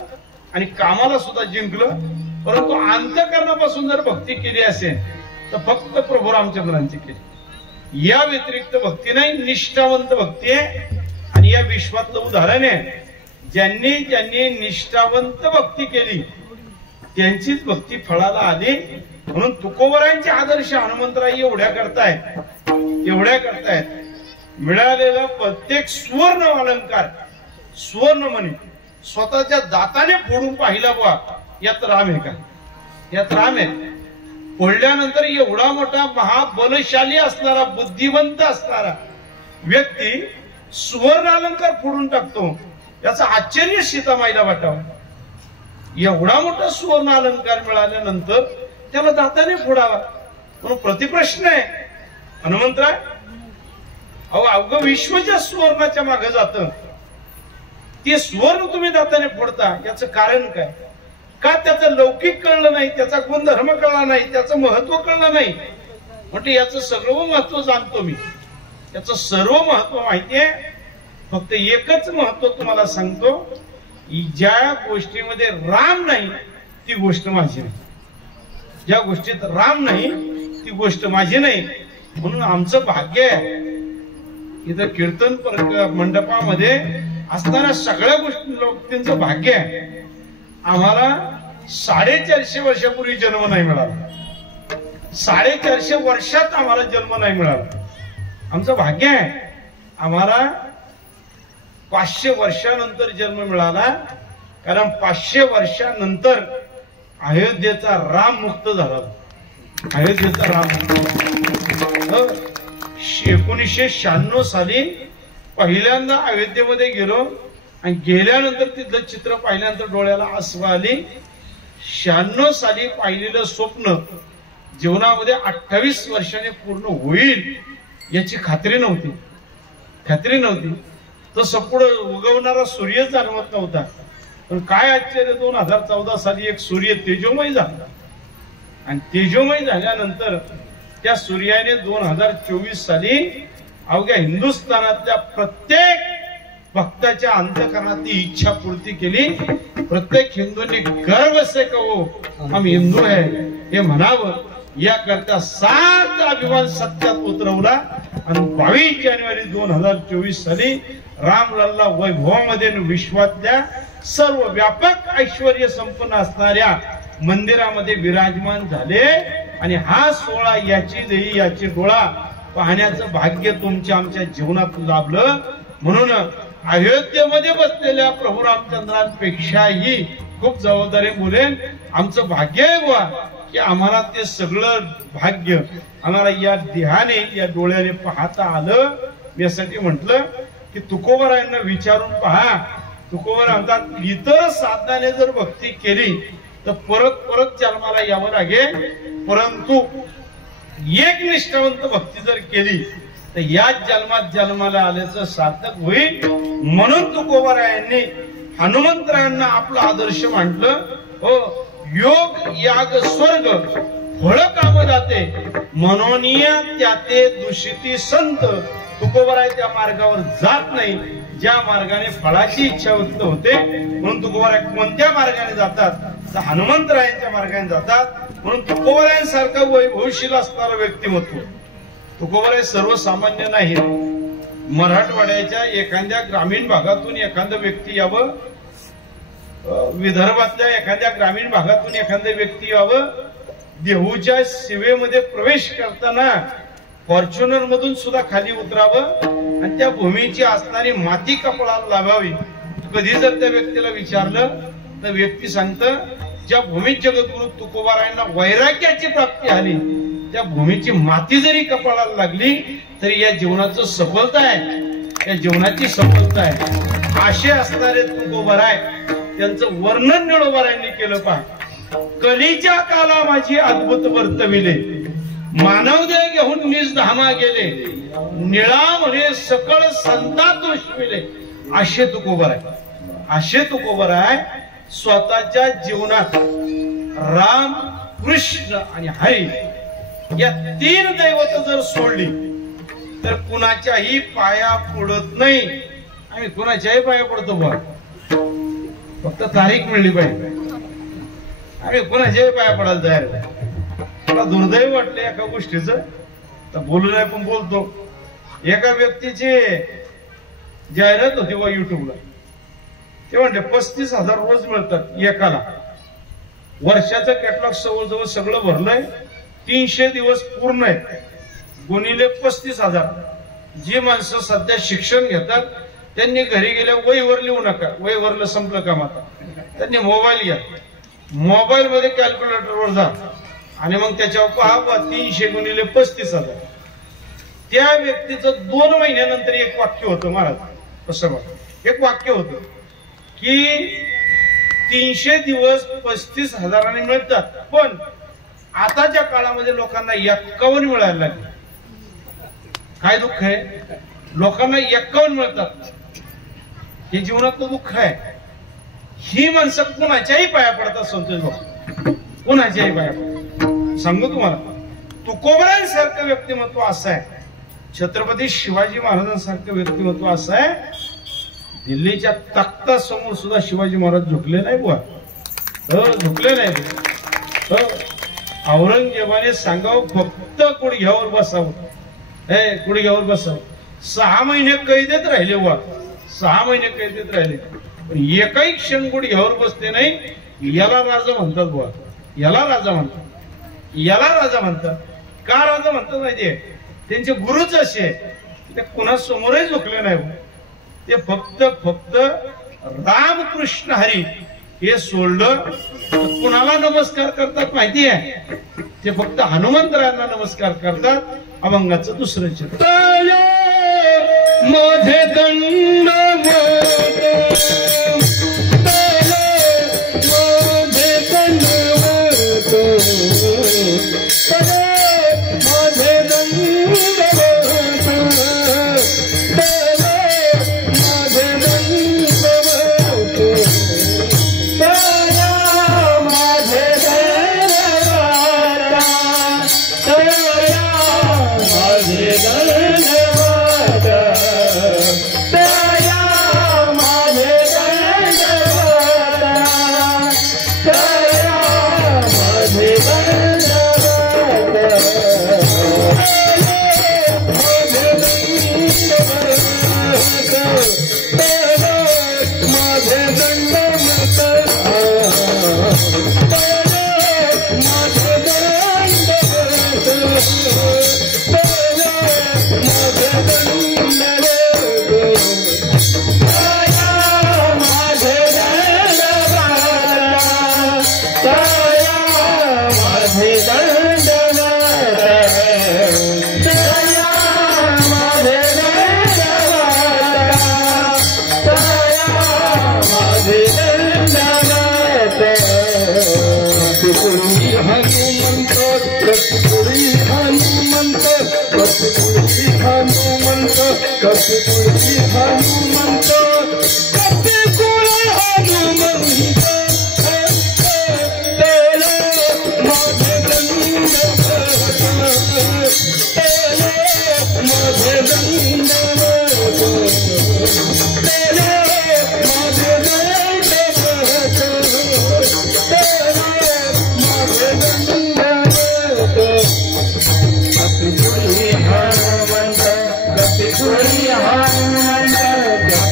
आणि कामाला सुद्धा जिंकलं, परंतु अंतःकरणापासून जर भक्ती केली असेल तर फक्त प्रभू रामचंद्रांची केली. या व्यतिरिक्त भक्ती नाही, निष्ठावंत भक्ती आहे. आणि या विश्वातलं उदाहरण आहे, ज्यांनी निष्ठावंत भक्ती केली त्यांचीच भक्ती फळाला आली. म्हणून तुकोबारायांचे आदर्श हनुमंतराय एवढ्या करतायत. मिळालेला प्रत्येक स्वर्ण अलंकार, स्वर्ण म्हणे स्वतःच्या दाताने फोडून पाहिला बा, यात राम आहे का? यात राम आहे. फोडल्यानंतर एवढा मोठा महाबलशाली असणारा, बुद्धिवंत असणारा व्यक्ती सुवर्ण अलंकार फोडून टाकतो, याचं आश्चर्य सीतामाईला वाटावं. एवढा मोठा सुवर्ण अलंकार मिळाल्यानंतर त्याला दाताने फोडावा. म्हणून प्रतिप्रश्न आहे हनुमंतराय, अवघं विश्वच्या सुवर्णाच्या मागे जातं, ते सुवर्ण तुम्ही दाताने फोडता, याचं कारण काय? का त्याचं लौकिक कळलं नाही, त्याचा गुणधर्म कळला नाही, त्याचं महत्व कळलं नाही? म्हणजे याचं सर्व महत्व जाणतो मी, याचं सर्व महत्व माहितीये. फक्त एकच महत्व तुम्हाला सांगतो, ज्या गोष्टीमध्ये राम नाही ती गोष्ट माझी नाही. ज्या गोष्टीत राम नाही ती गोष्ट माझी नाही. म्हणून आमचं भाग्य आहे इथं कीर्तन मंडपामध्ये असणाऱ्या सगळ्या गोष्टींचं भाग्य आहे. आम्हाला 450 वर्षापूर्वी जन्म नाही मिळाला, 450 वर्षात आम्हाला जन्म नाही मिळाला. आमचं भाग्य आहे. आम्हाला 500 वर्षानंतर जन्म मिळाला, कारण 500 वर्षानंतर अयोध्येचा राम मुक्त झाला. अयोध्येचा राम 1996 साली पहिल्यांदा अयोध्येमध्ये गेलो आणि गेल्यानंतर तिथलं चित्र पाहिल्यानंतर डोळ्याला आसू आली. 96 साली पाहिलेलं स्वप्न जीवनामध्ये 28 वर्षाने पूर्ण होईल याची खात्री नव्हती. तसं पुढं उगवणारा सूर्य जाणवत नव्हता. पण काय आश्चर्य, 2014 साली एक सूर्य तेजोमय झाला आणि तेजोमय झाल्यानंतर त्या सूर्याने 2024 साली अवघ्या हिंदुस्थानातल्या प्रत्येक भक्ताच्या अंतःकरणातली इच्छा पूर्ती केली. प्रत्येक हिंदूंनी गर्व से कहो हम हिंदू है हे म्हणावं, याकरता 7 अभिमान सत्यात उतरवला आणि 22 जानेवारी 2024 साली रामलल्ला वैभवामध्ये विश्वातल्या सर्व व्यापक ऐश्वर्य संपन्न असणाऱ्या मंदिरामध्ये विराजमान झाले. आणि हा सोहळा, याची देही याची डोळा पाहण्याचं भाग्य तुमच्या आमच्या जीवनात लाभलं. म्हणून अयोध्येमध्ये बसलेल्या प्रभू रामचंद्रांपेक्षाही खूप जबाबदारी बोलेन. आमचं भाग्य आहे बुवा की आम्हाला ते सगळं भाग्य आम्हाला या देहाने, या डोळ्याने पाहता आलं. यासाठी म्हटलं की तुकोबारायांना विचारून पहा. तुकोबाराय म्हणतात, इतर साधनाने जर भक्ती केली तर परत जन्माला यावं लागेल, परंतु एक निष्ठावंत भक्ती जर केली तर याच जन्मात जन्माला आल्याचं सार्थक होईल. म्हणून तुकोबारायांनी हनुमंतरायांना आपला आदर्श मांडलं. हो, योग याग स्वर्ग फळ काम जाते मनोनीय त्याते दूषिती संत. तुकोबाराय त्या मार्गावर जात नाही ज्या मार्गाने फळाची इच्छा व्यक्त होते. म्हणून तुकोबाराय कोणत्या मार्गाने जातात? तर हनुमंतरायांच्या मार्गाने जातात. म्हणून तुकोबारायांसारखं वैभवशील असणारं व्यक्तिमत्व. तुकोबाराय सर्वसामान्य नाही. मराठवाड्याच्या एखाद्या ग्रामीण भागातून एखादा व्यक्ती यावं, विदर्भातल्या एखाद्या ग्रामीण भागातून एखाद्या व्यक्ती यावं, देहूच्या सेवेमध्ये प्रवेश करताना फॉर्च्युनर मधून सुद्धा खाली उतरावं आणि त्या भूमीची असणारी माती कपाळाला लावावी. कधी जर त्या व्यक्तीला विचारलं तर व्यक्ती सांगतं, ज्या भूमीत जगद्गुरु तुकोबारायांना वैराग्याची प्राप्ती झाली, त्या भूमीची माती जरी कपाळाला लागली तरी या जीवनाचं सफलता आहे, या जीवनाची सफलता आहे. असे असणारे तुकोबाराय, त्यांचं वर्णन निळोबारायांनी केलं. पहा, कलीच्या काला माझी अद्भुत वर्तविले, मानवदेह घेऊन निज धामा गेले, निळा म्हणे सकळ संतात दृष्टिले. असे तुकोबाराय, असे तुकोबाराय स्वतःच्या जीवनात राम, कृष्ण आणि हरी या तीन दैवत जर सोडली तर कुणाच्याही पाया पडत नाही. आम्ही कुणाच्याही पाया पडतो बघ, फक्त तारीख मिळली पाहिजे. आम्ही कुणाच्याही पाया पडायला तयार. मला दुर्दैव वाटले एका गोष्टीचं, तर बोलू नाही पण बोलतो. एका व्यक्तीची जाहिरात होती व युट्यूबला. ते म्हणते 35,000 रोज मिळतात एकाला. वर्षाचं कॅटलॉग जवळजवळ सगळं भरलंय, 300 दिवस पूर्ण आहेत, गुणिले 35,000. जी माणसं सध्या शिक्षण घेतात त्यांनी घरी गेल्या वहीवर लिहू नका, वहीवरलं संपलं काम. आता त्यांनी मोबाईल घ्या, मोबाईल मध्ये कॅल्क्युलेटरवर जा आणि मग त्याच्यावर पहा 300 गुणिले 35,000. त्या व्यक्तीचं 2 महिन्यानंतर एक वाक्य होतं महाराज. कसं बघा, एक वाक्य होतं की 300 दिवस 35,000 मिळतात, पण आताच्या काळामध्ये लोकांना 51 मिळायला लागले. काय दुःख आहे, लोकांना 51 मिळतात. हे जीवनातलं दुःख आहे. ही माणसं कुणाच्याही पाया पडतात संतोष भाऊ, कुणाच्याही पाया पडतात. सांगू तुम्हाला, तुकोबारांसारखं व्यक्तिमत्व असं आहे, छत्रपती शिवाजी महाराजांसारखं व्यक्तिमत्व असं आहे, दिल्लीच्या तख्तासमोर सुद्धा शिवाजी महाराज झुकले नाही बुवा. झुकले नाही. औरंगजेबाने सांगावं फक्त गुडघ्यावर बसावं, गुडघ्यावर बसावं. 6 महिने कैदेत राहिले बुवा, 6 महिने कैदेत राहिले, पण एकही क्षण गुडघ्यावर बसते नाही. याला राजा म्हणतात बुवा, याला राजा म्हणतात, याला राजा म्हणतात. का राजा म्हणतात माहितीये, त्यांचे गुरुच असे ते कुणासमोरही झुकले नाही. ते फक्त रामकृष्ण हरी हे सोडलं तर कुणाला नमस्कार करतात माहिती आहे, ते फक्त हनुमंतरायांना नमस्कार करतात. अभंगाचं दुसरं चरण, माझे दंडवत, माझे दंडवत, माझे दंडवत,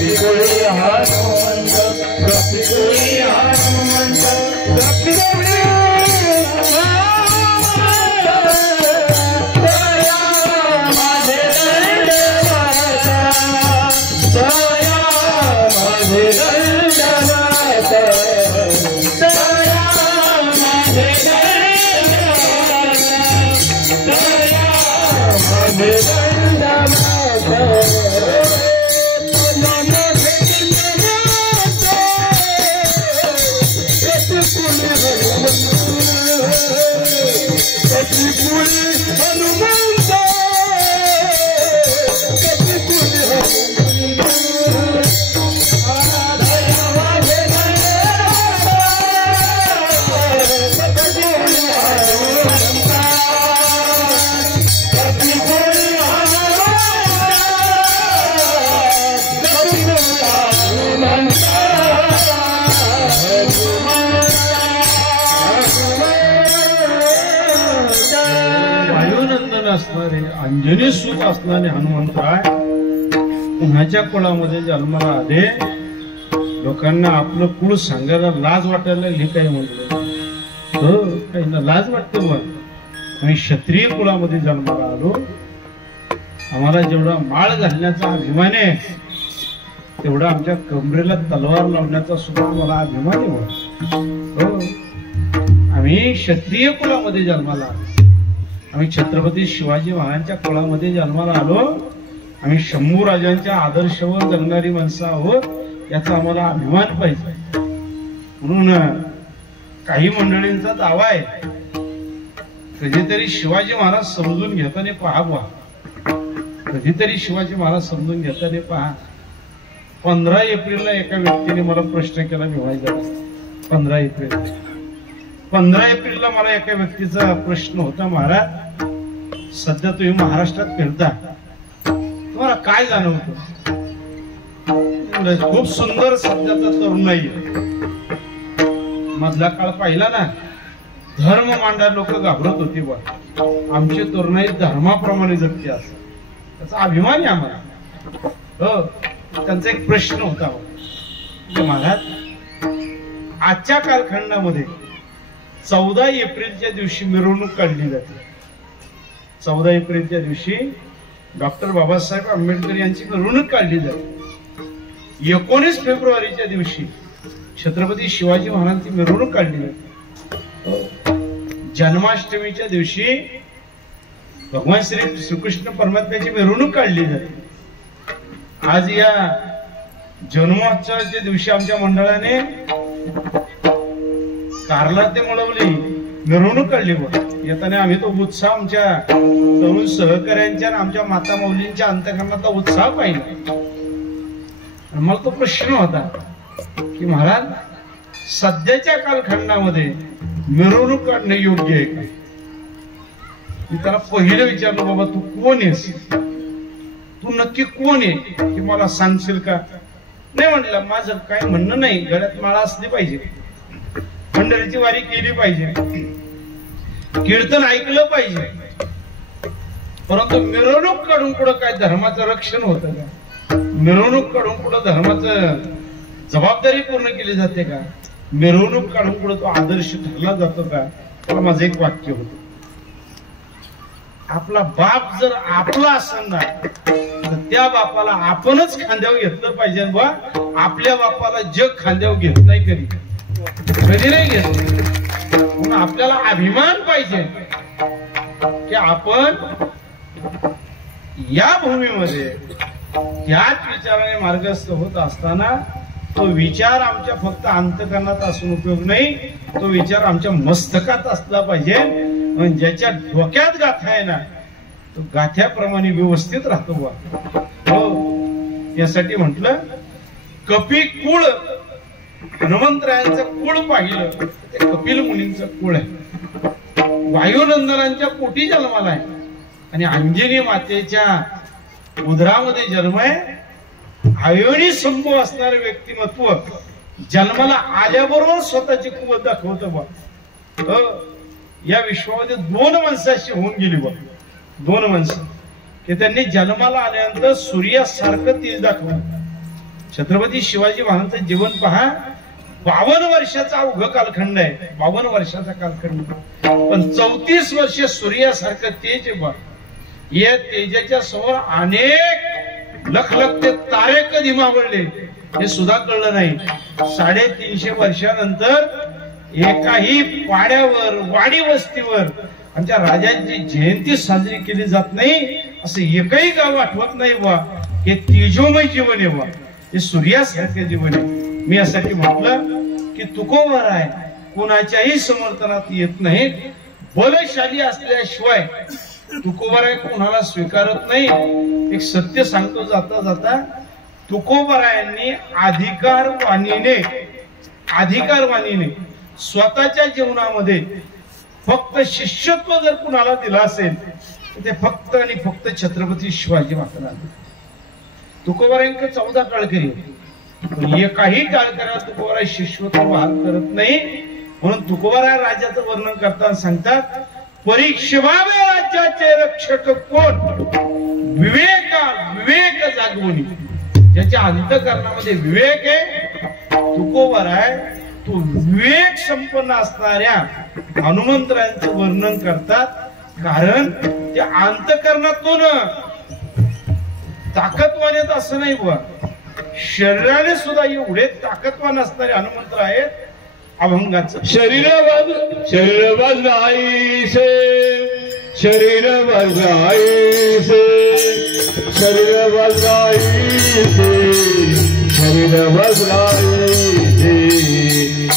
Hare असणारे अंजनी सुख असणारे हनुमंतराय कुणाच्या कुळामध्ये जन्माला आले. लोकांना आपलं कुळ सांगायला लाज वाटायला हे काही म्हणलं हो, काही लाज वाटते. मग आम्ही क्षत्रिय कुळामध्ये जन्माला आलो. आम्हाला जेवढा माळ घालण्याचा अभिमान आहे तेवढा आमच्या कमरेला तलवार लावण्याचा सुद्धा मला अभिमान आहे. हो, आम्ही क्षत्रिय कुळामध्ये जन्माला आलो. आम्ही छत्रपती शिवाजी महाराजांच्या कुळामध्ये जन्माला आलो. आम्ही शंभू राजांच्या आदर्शावर जगणारी माणसं आहोत, याचा आम्हाला अभिमान पाहिजे. म्हणून काही मंडळींचा दावा आहे कधीतरी शिवाजी महाराज समजून घेताना पाहावा, कधीतरी शिवाजी महाराज समजून घेताना पहा. 15 एप्रिलला एका व्यक्तीने मला प्रश्न केला भिवायचा. 15 एप्रिलला मला एका व्यक्तीचा प्रश्न होता, महाराज सध्या तुम्ही महाराष्ट्रात फिरता, तुम्हाला काय जाणवतं? खूप सुंदर सध्याचा तरुणाई मधला काळ पाहिला ना, धर्म मांडा लोक घाबरत होती. बा आमची तरुणाई धर्माप्रमाणे जगते असं त्याचा अभिमान आहे आम्हाला. हो, त्यांचा एक प्रश्न होता महाराज, आजच्या कालखंडामध्ये 14 एप्रिलच्या दिवशी मिरवणूक काढली जाते. 14 एप्रिलच्या दिवशी डॉक्टर बाबासाहेब आंबेडकर यांची मिरवणूक काढली जाते. 19 फेब्रुवारीच्या दिवशी छत्रपती शिवाजी महाराजांची मिरवणूक काढली जाते. जन्माष्टमीच्या दिवशी भगवान श्रीकृष्ण परमात्म्याची मिरवणूक काढली जाते. आज या जन्मोत्सवाच्या दिवशी आमच्या मंडळाने कारला ते मिळवली मिरवणूक काढली. येताना आम्ही तो उत्साह आमच्या तरुण सहकार्यांच्या आमच्या माता माऊलींच्या अंतकरणाचा उत्साह पाहिला. मला तो प्रश्न होता की महाराज सध्याच्या कालखंडामध्ये मिरवणूक काढणे योग्य आहे का? मी त्याला पहिलं विचारलं, बाबा तू कोण आहेस, तू नक्की कोण आहे की मला सांगशील का? नाही म्हटलं, माझं काय म्हणणं नाही, गळ्यात माळा असली पाहिजे, पंढरीची वारी केली पाहिजे, कीर्तन ऐकलं पाहिजे, परंतु मिरवणूक काढून पुढं काय धर्माचं रक्षण होतं का? मिरवणूक काढून पुढं धर्माचं जबाबदारी पूर्ण केली जाते का? मिरवणूक काढून पुढे तो आदर्श ठरला जातो का? तर माझं एक वाक्य होतं, आपला बाप जर आपला असेल ना तर त्या बापाला आपणच खांद्यावर घेतलं पाहिजे. बा आपल्या बापाला जग खांद्यावर घेत नाही, कधी नाही घेत. म्हणून आपल्याला अभिमान पाहिजे की आपण या भूमीमध्ये त्याच विचाराने मार्गस्थ होत असताना तो विचार आमच्या फक्त अंतकरणात असून उपयोग नाही, तो विचार आमच्या मस्तकात असला पाहिजे. म्हणजे ज्याच्या डोक्यात गाथा आहे ना तो गाथ्याप्रमाणे व्यवस्थित राहतो. हो, यासाठी म्हटलं कपी कुळ हनुमंतरायांचं कुळ पाहिलं ते कपिल मुनींचं कुळ आहे. वायुनंदनांच्या पोटी जन्माला आहे आणि अंजनी मातेच्या उदरामध्ये जन्म आहे. अयोनी संभव असणारे व्यक्तिमत्व जन्माला आल्याबरोबर स्वतःची कुवत दाखवतं. बा या विश्वामध्ये 2 माणसाशी होऊन गेली. बा 2 माणसं की त्यांनी जन्माला आल्यानंतर सूर्यासारखं तेज दाखवलं. छत्रपती शिवाजी महाराजांचं जीवन पहा, 52 वर्षाचा अवघ कालखंड आहे, 52 वर्षाचा कालखंड, पण 34 वर्ष सूर्यासारखं तेज आहे. बा या तेजाच्या समोर अनेक लखलखते तारे कधी मावळले हे सुद्धा कळलं नाही. 350 वर्षानंतर एकाही पाड्यावर वाडी वस्तीवर आमच्या राजांची जयंती साजरी केली जात नाही असं एकही गाव आठवत नाही बा हे तेजोमय जीवन आहे बा, हे सूर्यासारखं जीवन आहे. मी यासाठी म्हटलं की तुकोबराय कोणाच्याही समर्थनात येत नाही. बलशाली असल्याशिवाय तुकोबराय कोणाला स्वीकारत नाही. एक सत्य सांगतो जाता जाता, तुकोबरायांनी अधिकारवाणीने स्वतःच्या जीवनामध्ये फक्त शिष्यत्व जर कुणाला दिलं असेल तर ते फक्त आणि फक्त छत्रपती शिवाजी महाराज. तुकोबरायांकडे 14 टाळकरी होते, एकही टाळकऱ्याला तुकोबराय शिष्यत्व बहाल करत नाही. म्हणून तुकोबराय राजाचं वर्णन करताना सांगतात, परीक्षेवावे राज्याचे रक्षक कोण, विवेक जागवणी. ज्याच्या अंतःकरणामध्ये विवेक आहे, तुकोबराय तो विवेक संपन्न असणाऱ्या हनुमंतरायांचं वर्णन करतात. कारण त्या अंतःकरणातून ताकदवान आहेत असं नाही बुवा, शरीराने सुद्धा एवढे ताकदवान असणारे हनुमंतर आहेत. अभंगाचं शरीर बजाईसे शरीर बजाईसे शरीर बजाईसे शरीर बजाईसे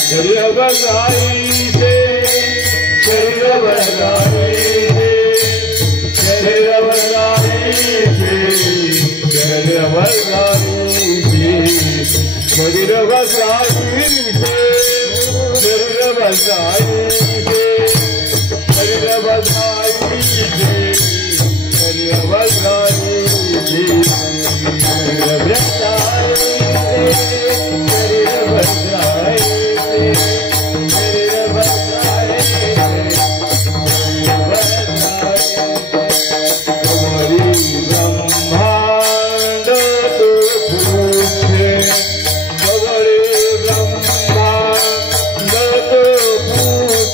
शरीर बजाईसे शरीर बजाईसे शरीर बजाईसे शरीर बजाईसे शरीर बजाईसे शरीर बजाईसे शरीर बजाईसे शरीर बजाईसे शरीर बजाईसे शरीर बजाईसे शरीर बजाईसे हमारी ब्रह्मांड तो पूछे हमारे ब्रह्मांड तो पूछो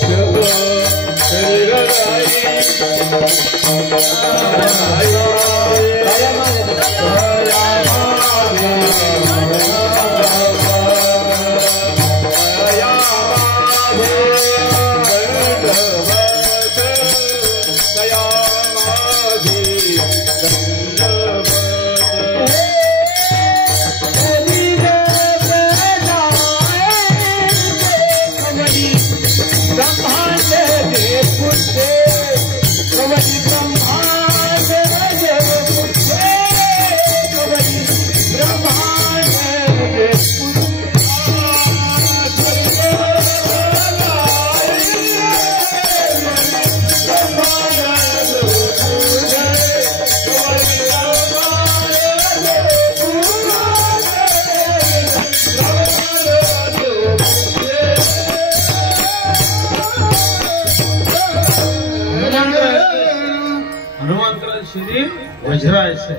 शरीर वज्रायचं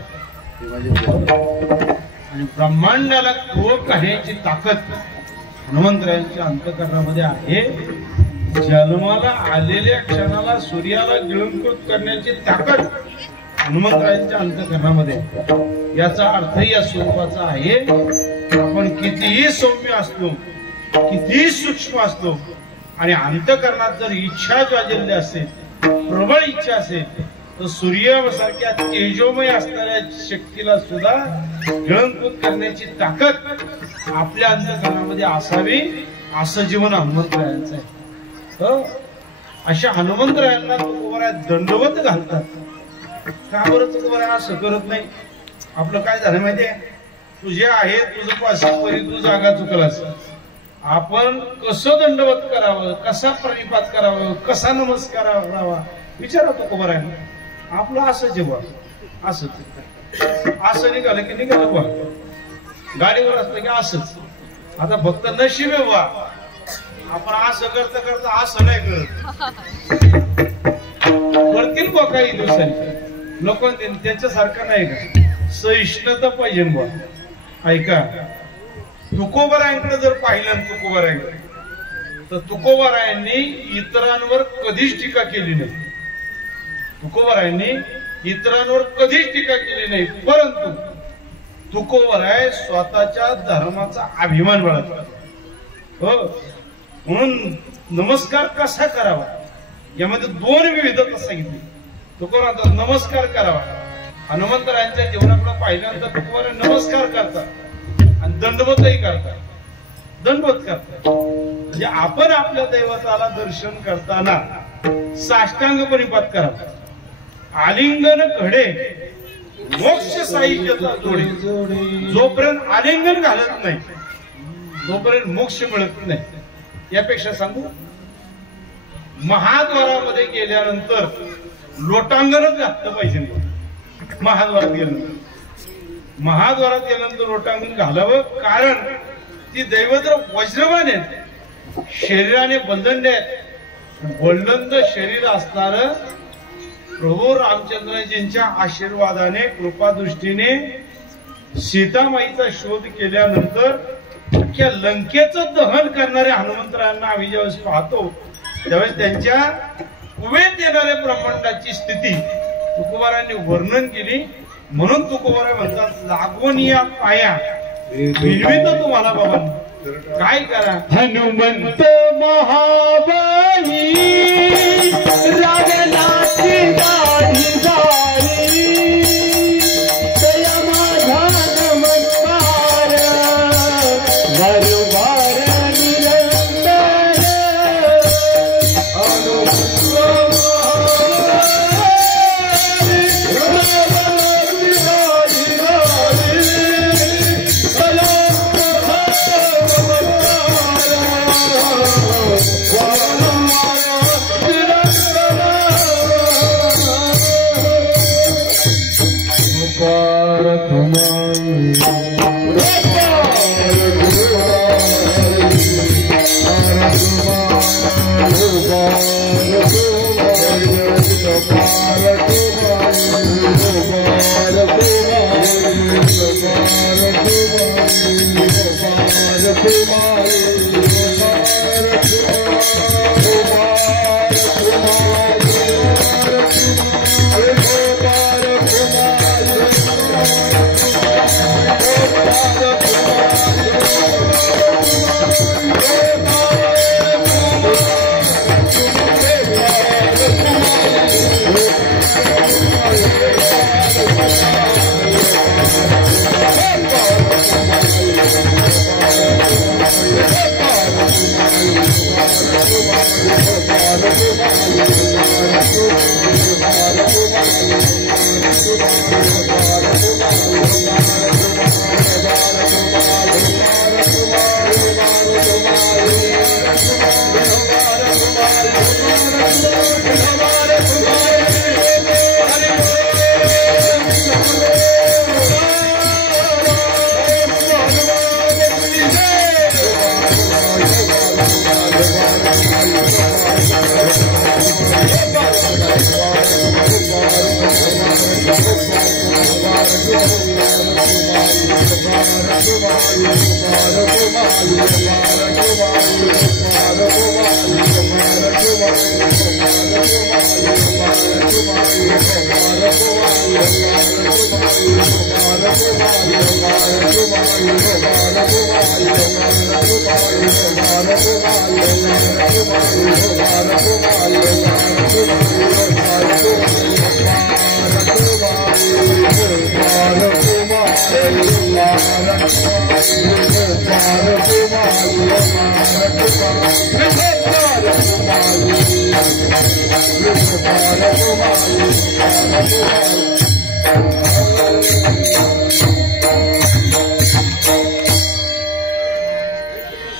आणि ब्रह्मांडाला खो काढण्याची ताकद हनुमंतरायांच्या अंतःकरणामध्ये आहे. जन्माला आलेल्या क्षणाला सूर्याला गिळंकृत करण्याची ताकद हनुमंतरायांच्या अंतःकरणामध्ये. याचा अर्थ या स्वरूपाचा आहे, आपण कितीही सौम्य असलो, कितीही सूक्ष्म असलो आणि अंतःकरणात जर इच्छा जाजल्य असेल, प्रबळ इच्छा असेल, तर सूर्यासारख्या तेजोमय असणाऱ्या शक्तीला सुद्धा गिळंकृत करण्याची ताकद आपल्या अंतःकरणामध्ये असावी, असं जीवन हनुमंतरायांचं आहे. अशा हनुमंतरायांना तुकोबराय दंडवत घालतात. का बरं तुकोबराय असं करत नाही? आपलं काय झालं माहितीये, तुझे आहे तुझं पासिक परी तू जागा चुकलास. आपण कसं दंडवत करावं, कसा प्रणिपात करावं, कसा नमस्कार करावा विचारा तुकोबरायांना. आपलं असं जेव्हा असं निघालं की निघालं बा, गाडीवर असलं की असंच. आता फक्त नशीब आहे बा, आपण असं करता करता असं नाही करत. करतील बा काही दिवसांनी लोक, त्यांच्यासारखं नाही का, सहिष्णुता पाहिजे बा. ऐका, तुकोबरायांकडे जर पाहिलं तुकोबरायांकडे, तर तुकोबरायांनी इतरांवर कधीच टीका केली नाही. तुकोबरायांनी इतरांवर कधीच टीका केली नाही, परंतु तुकोबराय स्वतःच्या धर्माचा अभिमान बाळगतात. हो, म्हणून नमस्कार कसा करावा यामध्ये 2 विविधता सांगितली. तुकोबराय नमस्कार करावा हनुमंतरायांच्या जीवनाकडे पाहिल्यानंतर तुकोबाराय नमस्कार करतात आणि दंडवतही करतात. दंडवत करतात म्हणजे आपण आपल्या दैवताला दर्शन करताना साष्टांग परिपात करावा. आलिंगन घडे मोक्ष साहित्याचा जोडे. जोपर्यंत आलिंगन घालत नाही तोपर्यंत मोक्ष मिळत नाही. यापेक्षा सांगू, महाद्वारामध्ये गेल्यानंतर लोटांगणच घातलं पाहिजे. महाद्वारात गेल्यानंतर लोटांगण घालावं. कारण ती दैवत वज्रवान आहेत, शरीराने बंधंडे आहेत. बळवंत शरीर असणार प्रभू रामचंद्रजींच्या आशीर्वादाने कृपादृष्टीने सीतामाईचा शोध केल्यानंतर अख्ख्या लंकेचं दहन करणाऱ्या हनुमंतरायांना आम्ही ज्यावेळेस पाहतो त्यावेळेस त्यांच्या कुवेत येणाऱ्या ब्रह्मांडाची स्थिती तुकोबारायांनी वर्णन केली. म्हणून तुकोबाराय म्हणतात, लागून या पाया विनवितो तुम्हाला बाबा, काय करा. हनुमंत महाबली रागनाची दाढी झाली, तया माझा नमस्कार वारंवार निरंतर. हनुमंत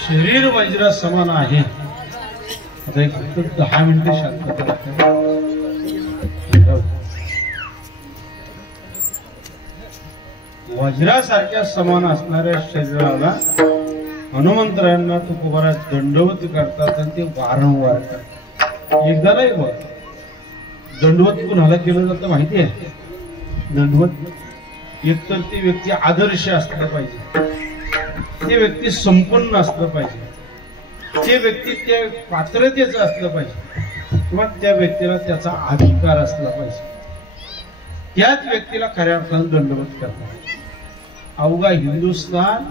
शरीर वज्रा समान आहे. आता एक फक्त 10 मिनिटे शांतता लागते. वज्रासारख्या समान असणाऱ्या शरीराला हनुमंतरायांना तुकोबाराय दंडवत करतात आणि ते वारंवार करतात. एकदा नाही बघ, दंडवत कुणाला केलं जातं माहिती आहे? दंडवत एकतर ती व्यक्ती आदर्श असलं पाहिजे, ते व्यक्ती संपन्न असलं पाहिजे, ते व्यक्ती त्या पात्रतेचं असलं पाहिजे किंवा त्या व्यक्तीला त्याचा अधिकार असला पाहिजे. त्याच व्यक्तीला खऱ्या अर्थानं दंडवत करतात. अवघा हिंदुस्थान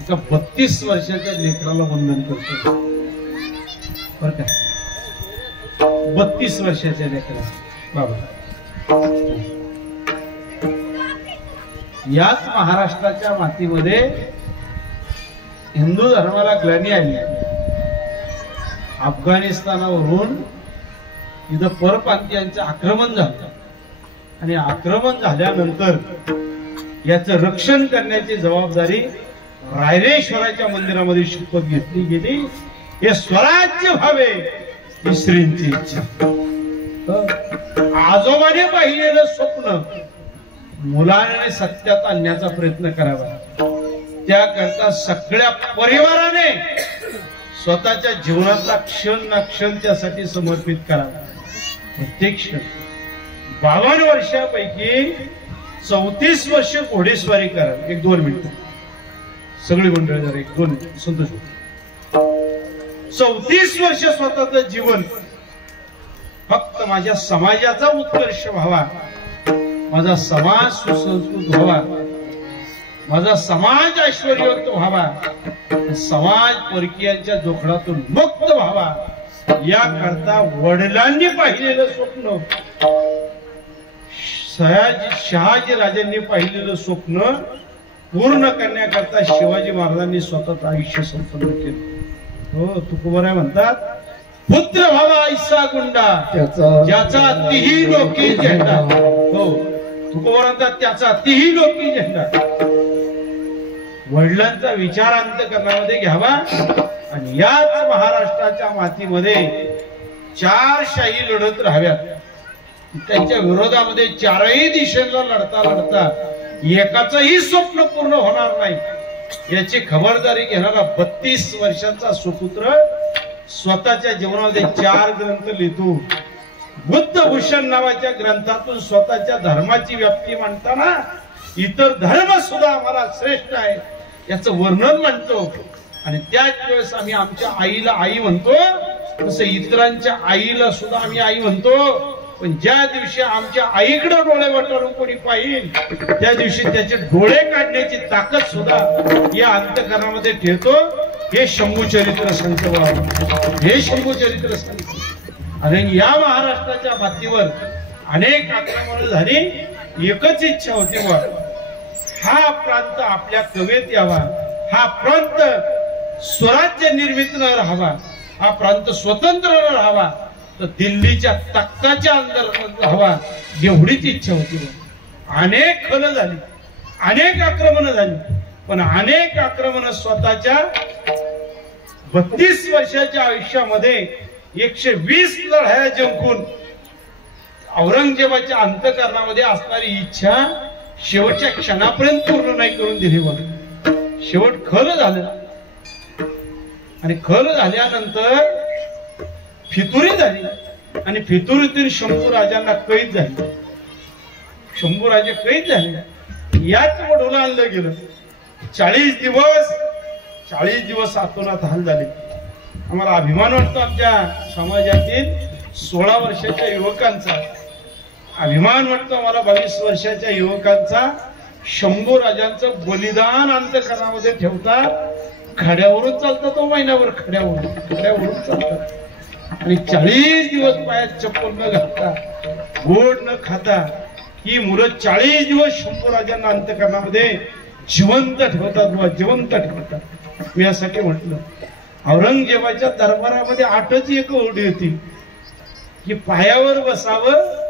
एका 32 वर्षाच्या लेकराला वंदन करतो. बरं का, 32 वर्षाच्या लेकरा बाबा याच महाराष्ट्राच्या मातीमध्ये हिंदू धर्माला ग्लानी आली. अफगाणिस्तानावरून इथं परप्रांतीयांचं आक्रमण झालं आणि आक्रमण झाल्यानंतर याचं रक्षण करण्याची जबाबदारी रायरेश्वराच्या मंदिरामध्ये शपथ घेतली गेली. हे स्वराज्य व्हावे ही श्रींची इच्छा. आजोबाने पाहिलेलं स्वप्न मुलाने सत्यात आणण्याचा प्रयत्न करावा. त्याकरता सगळ्या परिवाराने स्वतःच्या जीवनातला क्षण ना क्षण त्यासाठी समर्पित करावा. प्रत्येक क्षण 52 वर्षापैकी 34 वर्ष घोडेस्वारी करा. 1-2 मिनिट सगळी मंडळी जरा 1-2 मिनिट संतोष. 34 वर्ष स्वतःचं जीवन फक्त माझ्या समाजाचा उत्कर्ष व्हावा, माझा समाज सुसंस्कृत व्हावा, माझा समाज ऐश्वर्यवंत व्हावा, समाज परकीयांच्या जोखडातून मुक्त व्हावा, याकरता वडिलांनी पाहिलेलं स्वप्न, शहाजी राजांनी पाहिलेलं स्वप्न पूर्ण करण्याकरता शिवाजी महाराजांनी स्वतःच आयुष्य संपन्न केलं. हो, तुकोबराय म्हणतात, पुत्र व्हावा ऐसा गुंडा ज्याचा तिही लोकी झेंडा. हो, तुकोबराय म्हणतात त्याचा तिही लोकी झेंडा. वडिलांचा विचार अंतःकरणामध्ये घ्यावा आणि याच महाराष्ट्राच्या मातीमध्ये 4 शाही लढत राहाव्यात. त्यांच्या विरोधामध्ये 4ही दिशेला लढता लढता एकाचंही स्वप्न पूर्ण होणार नाही याची खबरदारी घेणारा 32 वर्षाचा सुपुत्र स्वतःच्या जीवनामध्ये 4 ग्रंथ लिहितो. बुद्धभूषण नावाच्या ग्रंथातून स्वतःच्या धर्माची व्याप्ती मांडताना इतर धर्म सुद्धा आम्हाला श्रेष्ठ आहे याचं वर्णन म्हणतो. आणि त्याच वेळेस आम्ही आमच्या आईला आई म्हणतो, तसं इतरांच्या आईला सुद्धा आम्ही आई म्हणतो. पण ज्या दिवशी आमच्या आईकडे डोळे वटारून कोणी पाहिजे त्या दिवशी त्याचे डोळे काढण्याची ताकद सुद्धा या अंतःकरणामध्ये ठेवतो. हे शंभू चरित्र सांगतो बाबा, हे शंभू चरित्र सांगतो. आणि या महाराष्ट्राच्या मातीवर अनेक आक्रमणं झाली. एकच इच्छा होती बा, हा प्रांत आपल्या कवेत यावा, हा प्रांत स्वराज्य निर्मित न राहावा, हा प्रांत स्वतंत्र न राहावा, तर दिल्लीच्या तख्ताच्या अंदर राहावा, एवढीच इच्छा होती. अनेक खल झाली, अनेक आक्रमणं झाली, पण अनेक आक्रमणं स्वतःच्या 32 वर्षाच्या आयुष्यामध्ये 120 लढाया जिंकून औरंगजेबाच्या अंतःकरणामध्ये असणारी इच्छा शेवटच्या क्षणापर्यंत पूर्ण नाही करून दिली. बघ, शेवट खल झालं आणि खल झाल्यानंतर फितुरी झाली आणि फितुरीतून शंभू राजांना कैद झाली. शंभू राजे कैद झाले. याच वडूला आणलं गेलं. 40 दिवस आतोनात हाल झाले. आम्हाला अभिमान वाटतो आमच्या समाजातील 16 वर्षाच्या युवकांचा, अभिमान वाटतो आम्हाला 22 वर्षाच्या युवकांचा. शंभू राजांचं बलिदान अंतःकरणामध्ये ठेवतात. खड्यावरून चालतात, तो महिन्यावर खड्यावरून चालतात. आणि 40 दिवस पायात चप्पल न घालता, गोड न खाता ही मुलं 40 दिवस शंभू राजांना अंतःकरणामध्ये जिवंत ठेवतात, जिवंत ठेवतात. मी यासाठी म्हटलं, औरंगजेबाच्या दरबारामध्ये 8च एक ओढी होती की पायावर बसावं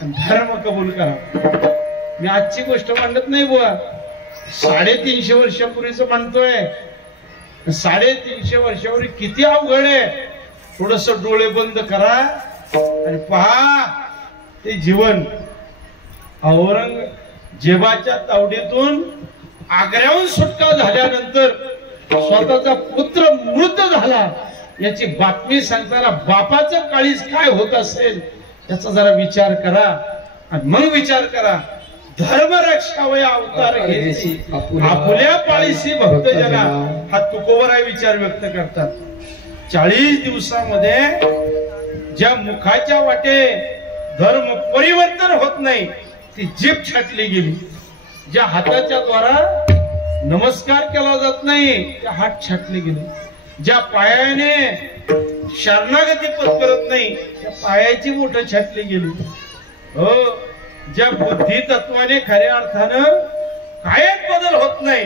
आणि धर्म कबूल करावं. मी आजची गोष्ट मांडत नाही बुवा, 350 वर्षापूर्वीच मांडतोय. 350 वर्षापूर्वी किती अवघड आहे. थोडस डोळे बंद करा आणि पहा ते जीवन. औरंगजेबाच्या तावडीतून आग्र्याहून सुटका झाल्यानंतर स्वतःचा पुत्र मृत झाला याची बातमी सांगताना बापाचं काळीज काय होत असेल याचा जरा विचार करा आणि मग विचार करा. धर्म रक्षावया अवतार घेसी आपल्या पाळीसी भक्त जना, हा तुकोबराय विचार व्यक्त करतात. 40 दिवसामध्ये ज्या मुखाच्या वाटे धर्म परिवर्तन होत नाही ती जीभ छाटली गेली. ज्या हाताच्या द्वारा नमस्कार केला जात नाही त्या हात छाटले गेले. ज्या पायाने शरणागती पत्करत नाही त्या पायाची बोटं छाटली गेली. हो, ज्या बुद्धी तत्वाने खऱ्या अर्थानं कायच बदल होत नाही,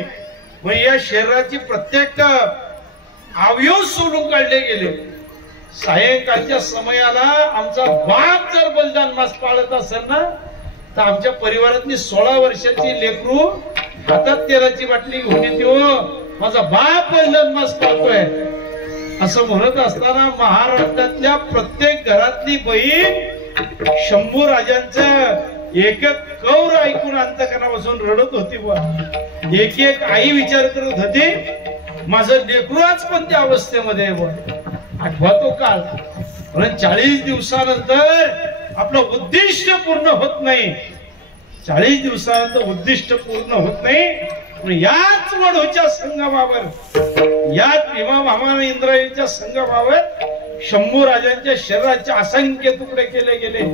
मग या शरीराची प्रत्येक अवयव सोडून काढले गेले. सायंकाळच्या समयाला आमचा बाप जर बलिदान मास पाळत असेल ना, तर आमच्या परिवारातली 16 वर्षाची लेकरू हातात तेलाची बाटली घेऊन येते, माझा बाप बलिदान मास पाळतोय असं म्हणत असताना महाराष्ट्रातल्या प्रत्येक घरातली बहीण शंभू राजांचं एक एक कौर ऐकून अंतकरणापासून रडत होती. एक एक आई विचार करत होती, माझं लेकरू आज कोणत्या अवस्थेमध्ये आठवतो काळ. म्हणून 40 दिवसानंतर आपलं उद्दिष्ट पूर्ण होत नाही. 40 दिवसानंतर उद्दिष्ट पूर्ण होत नाही. याच वडूच्या संगमावर, याच भीमा भामा इंद्रायणीच्या संगमावर शंभू राजांच्या शरीराचे असंख्य तुकडे केले गेले.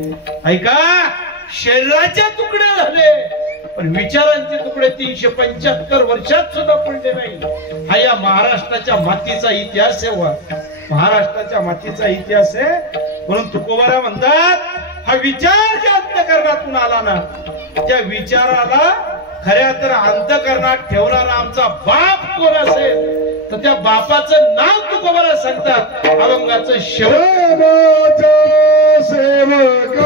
ऐका, शरीराचे तुकडे झाले पण विचारांचे तुकडे 375 वर्षात सुद्धा पडले नाही. हा या महाराष्ट्राच्या मातीचा इतिहास आहे. महाराष्ट्राच्या मातीचा इतिहास आहे. म्हणून तुकोबारा म्हणतात, हा विचार ज्या अंतकरणातून आला ना, त्या विचाराला खऱ्या तर अंतकरणात ठेवणारा आमचा बाप कोण असेल तर त्या बापाचं नाव तुकोबारा सांगतात. अभंगाचं शेवट सेवक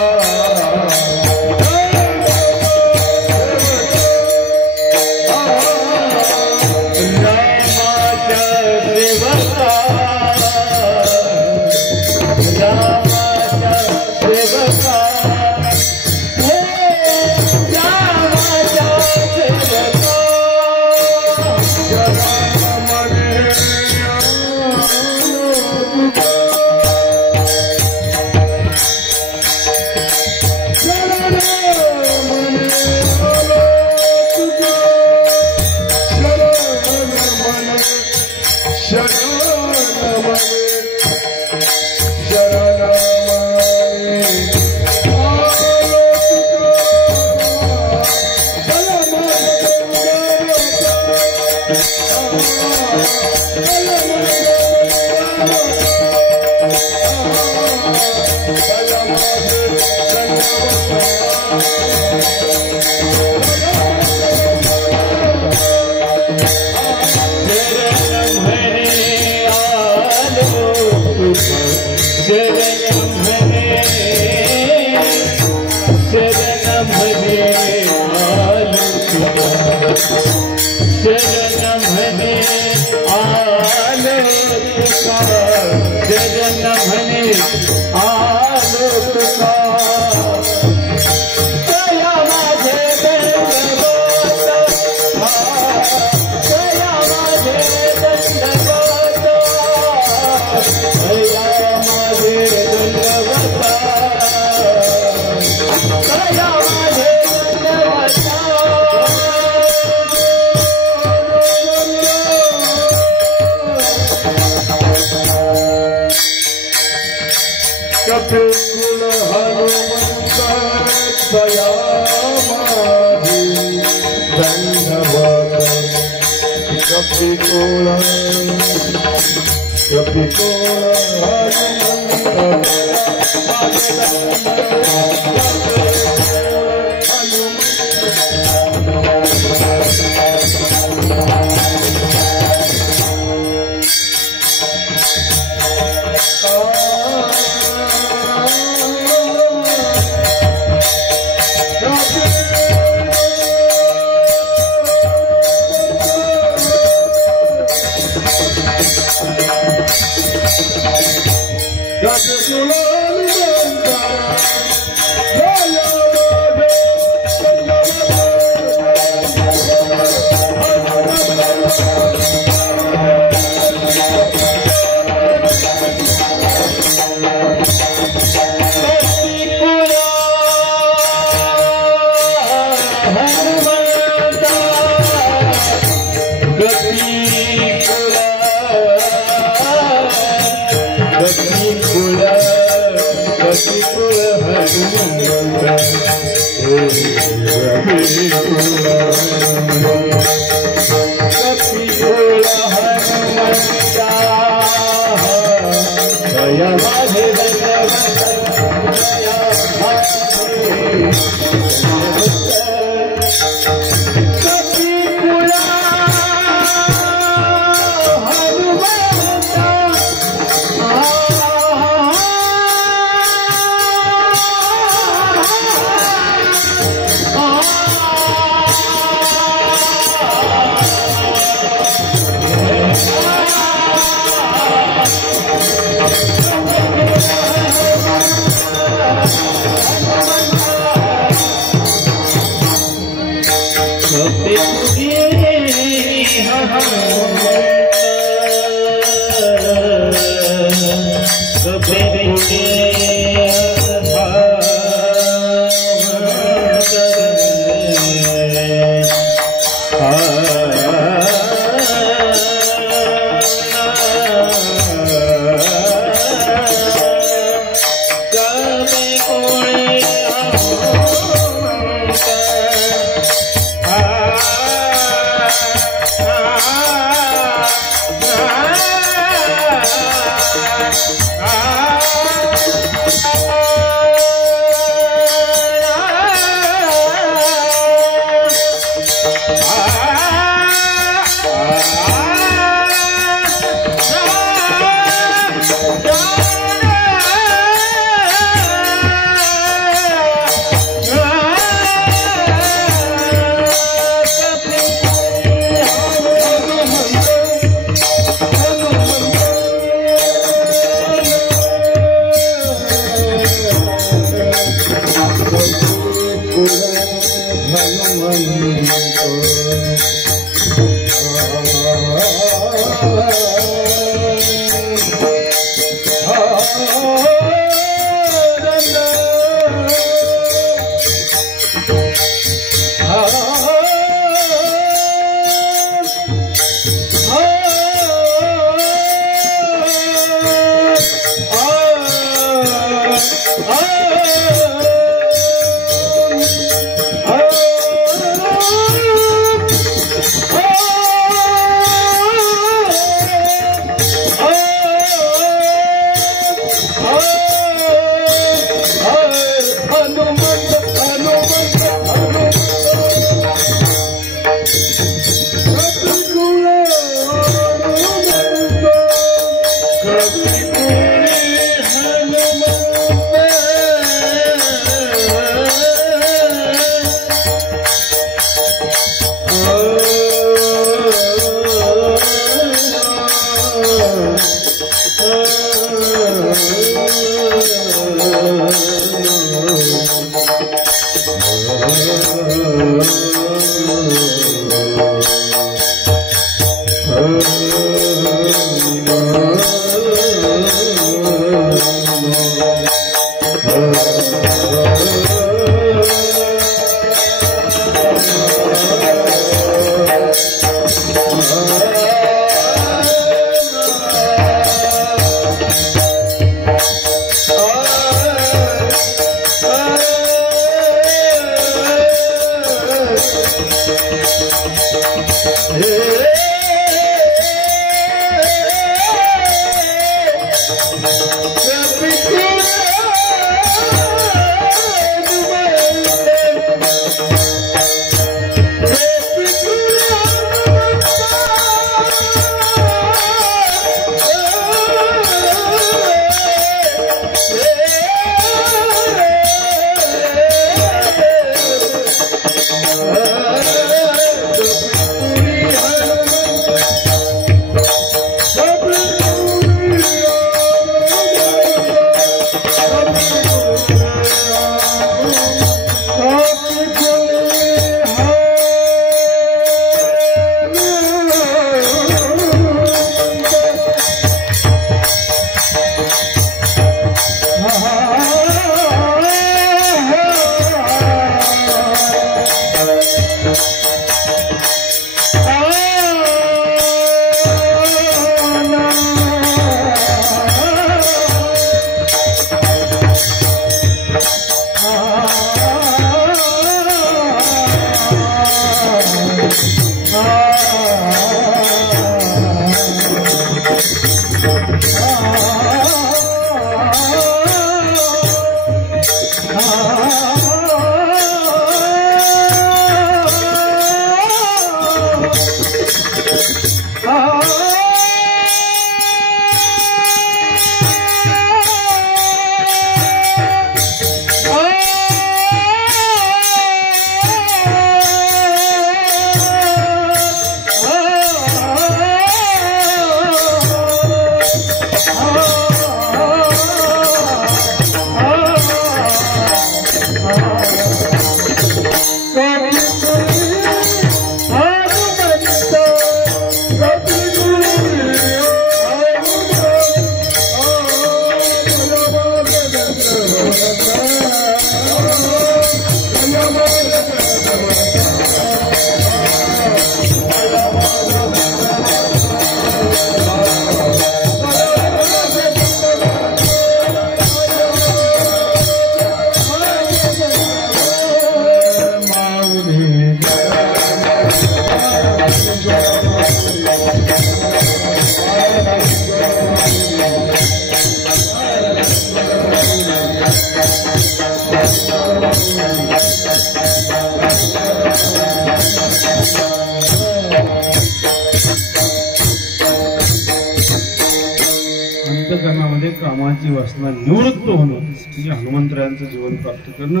कामाची वासना निवृत्त होणं म्हणजे हनुमंतरायांचं जीवन प्राप्त करणं,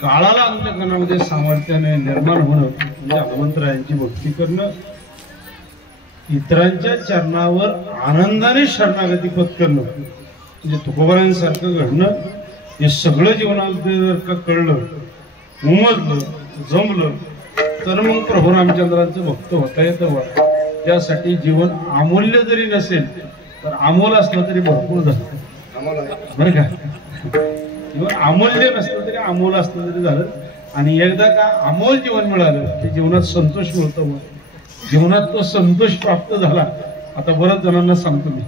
काळाला अंतःकरणामध्ये सामर्थ्याने निर्माण होणं म्हणजे हनुमंतरायांची भक्ती करणं, इतरांच्या चरणावर आनंदाने शरणागती पत्करणं म्हणजे तुकोबारांसारखं घडणं. हे सगळं जीवनामध्ये जर का कळलं, उमजलं, जमलं तर मग प्रभू रामचंद्रांचं भक्त होता येतं बा. त्यासाठी जीवन अमूल्य जरी नसेल तर अमोल असलं तरी भरपूर झालं बरं का. जीवन अमूल्य नसलं तरी अमोल असलं तरी झालं. आणि एकदा का अमोल जीवन मिळालं ते जीवनात संतोष मिळतो. जीवनात तो संतोष प्राप्त झाला. आता बऱ्याच जणांना सांगतो मी,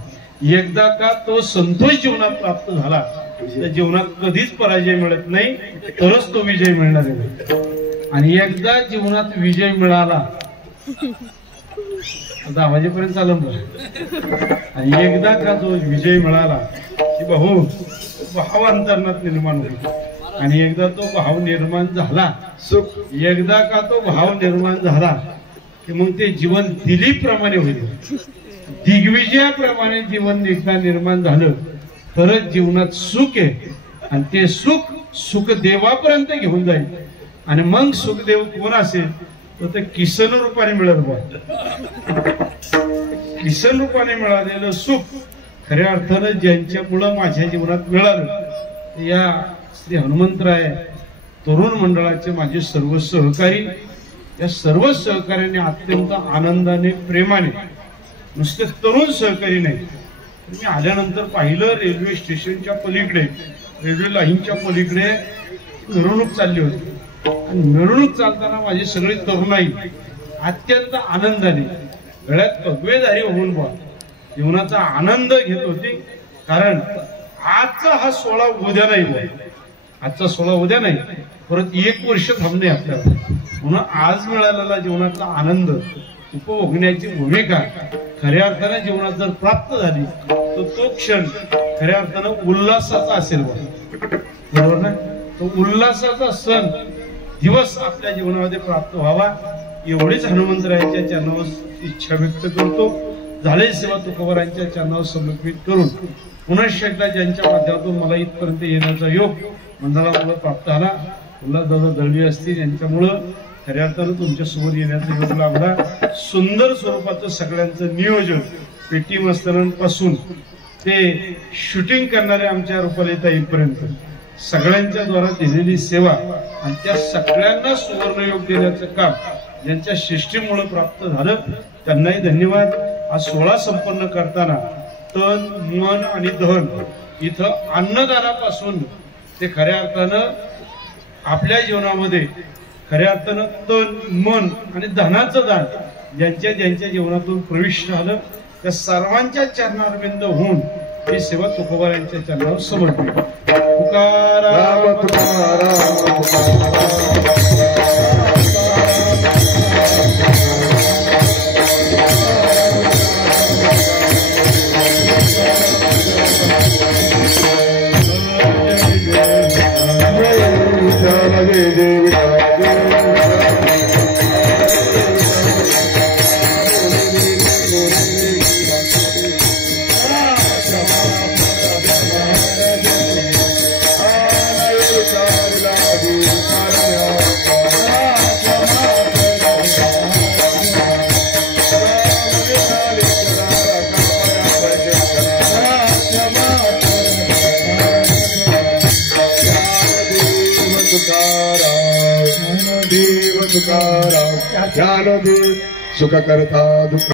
एकदा का तो संतोष जीवनात प्राप्त झाला तर जीवनात कधीच पराजय मिळत नाही, तरच तो विजय मिळणार आहे. आणि एकदा जीवनात विजय मिळाला, आता आवाजेपर्यंत चालू बरं, आणि एकदा का जो विजय मिळाला की भाव अंतर्नात निर्माण होईल. आणि एकदा तो भाव निर्माण झाला, एकदा का तो भाव निर्माण झाला की मग ते जीवन दिलीप्रमाणे होईल. दिग्विजयाप्रमाणे जीवन एकदा निर्माण झालं तरच जीवनात सुख आहे. आणि ते सुख देवापर्यंत घेऊन जाईल. आणि मग सुखदेव कोण असेल तर ते किसन रूपाने मिळत बा. किसन रूपाने मिळालेलं सुख खऱ्या अर्थानं ज्यांच्यामुळं माझ्या जीवनात मिळालं या श्री हनुमंतराय तरुण मंडळाचे माझे सर्व सहकारी, या सर्व सहकार्याने अत्यंत आनंदाने प्रेमाने, नुसते तरुण सहकारी नाही, मी आल्यानंतर पाहिलं रेल्वे स्टेशनच्या पलीकडे, रेल्वे लाईनच्या पलीकडे मिरवणूक चालली होती. आणि मिरवणूक चालताना माझी सगळी तरुणाई अत्यंत आनंदाने गळ्यात पगवेदारी होऊन बा जीवनाचा आनंद घेत होती. कारण आजचा हा सोहळा उद्या नाही बा, आजचा सोहळा उद्या नाही, परत 1 वर्ष थांबणे आपल्याला. म्हणून आज मिळालेला जीवनाचा आनंद उपभोगण्याची भूमिका खऱ्या अर्थाने जीवनात जर प्राप्त झाली तर तो क्षण खऱ्या अर्थानं उल्हासाचा असेल बरोबर ना. तो उल्हासाचा सण दिवस आपल्या जीवनामध्ये प्राप्त व्हावा एवढीच हनुमंतरायांच्या चरणावर इच्छा व्यक्त करतो. झाले सेवा तुकोबारांच्या चरणावर समर्पित करून पुन्हा एकदा ज्यांच्या माध्यमातून मला इथपर्यंत येण्याचा योग मंडळामुळे प्राप्त झाला, उल्हासदादा दळवी असतील यांच्यामुळं खऱ्या अर्थानं तुमच्या समोर येण्याचा योग लाभला. सुंदर स्वरूपाचं सगळ्यांचं नियोजन पेटी मस्तरांपासून ते शूटिंग करणारे आमच्या रुपालीताईपर्यंत सगळ्यांच्या द्वारा दिलेली सेवा आणि त्या सगळ्यांना सुवर्ण योग देण्याचं काम ज्यांच्या शिष्टीमुळे प्राप्त झालं त्यांनाही धन्यवाद. हा सोहळा संपन्न करताना तन मन आणि धन इथं अन्नदानापासून ते खऱ्या अर्थानं आपल्या जीवनामध्ये खऱ्या अर्थानं तन मन आणि धनाचं दान ज्यांच्या ज्यांच्या जीवनातून प्रविष्ट झालं त्या सर्वांच्या चरणारविंद होऊन ही सेवा तुकोबारांच्या चरणावर समर्पित. तुकाराम तुकाराम तुकाराम ज्ञानदेव सुख करता दुःख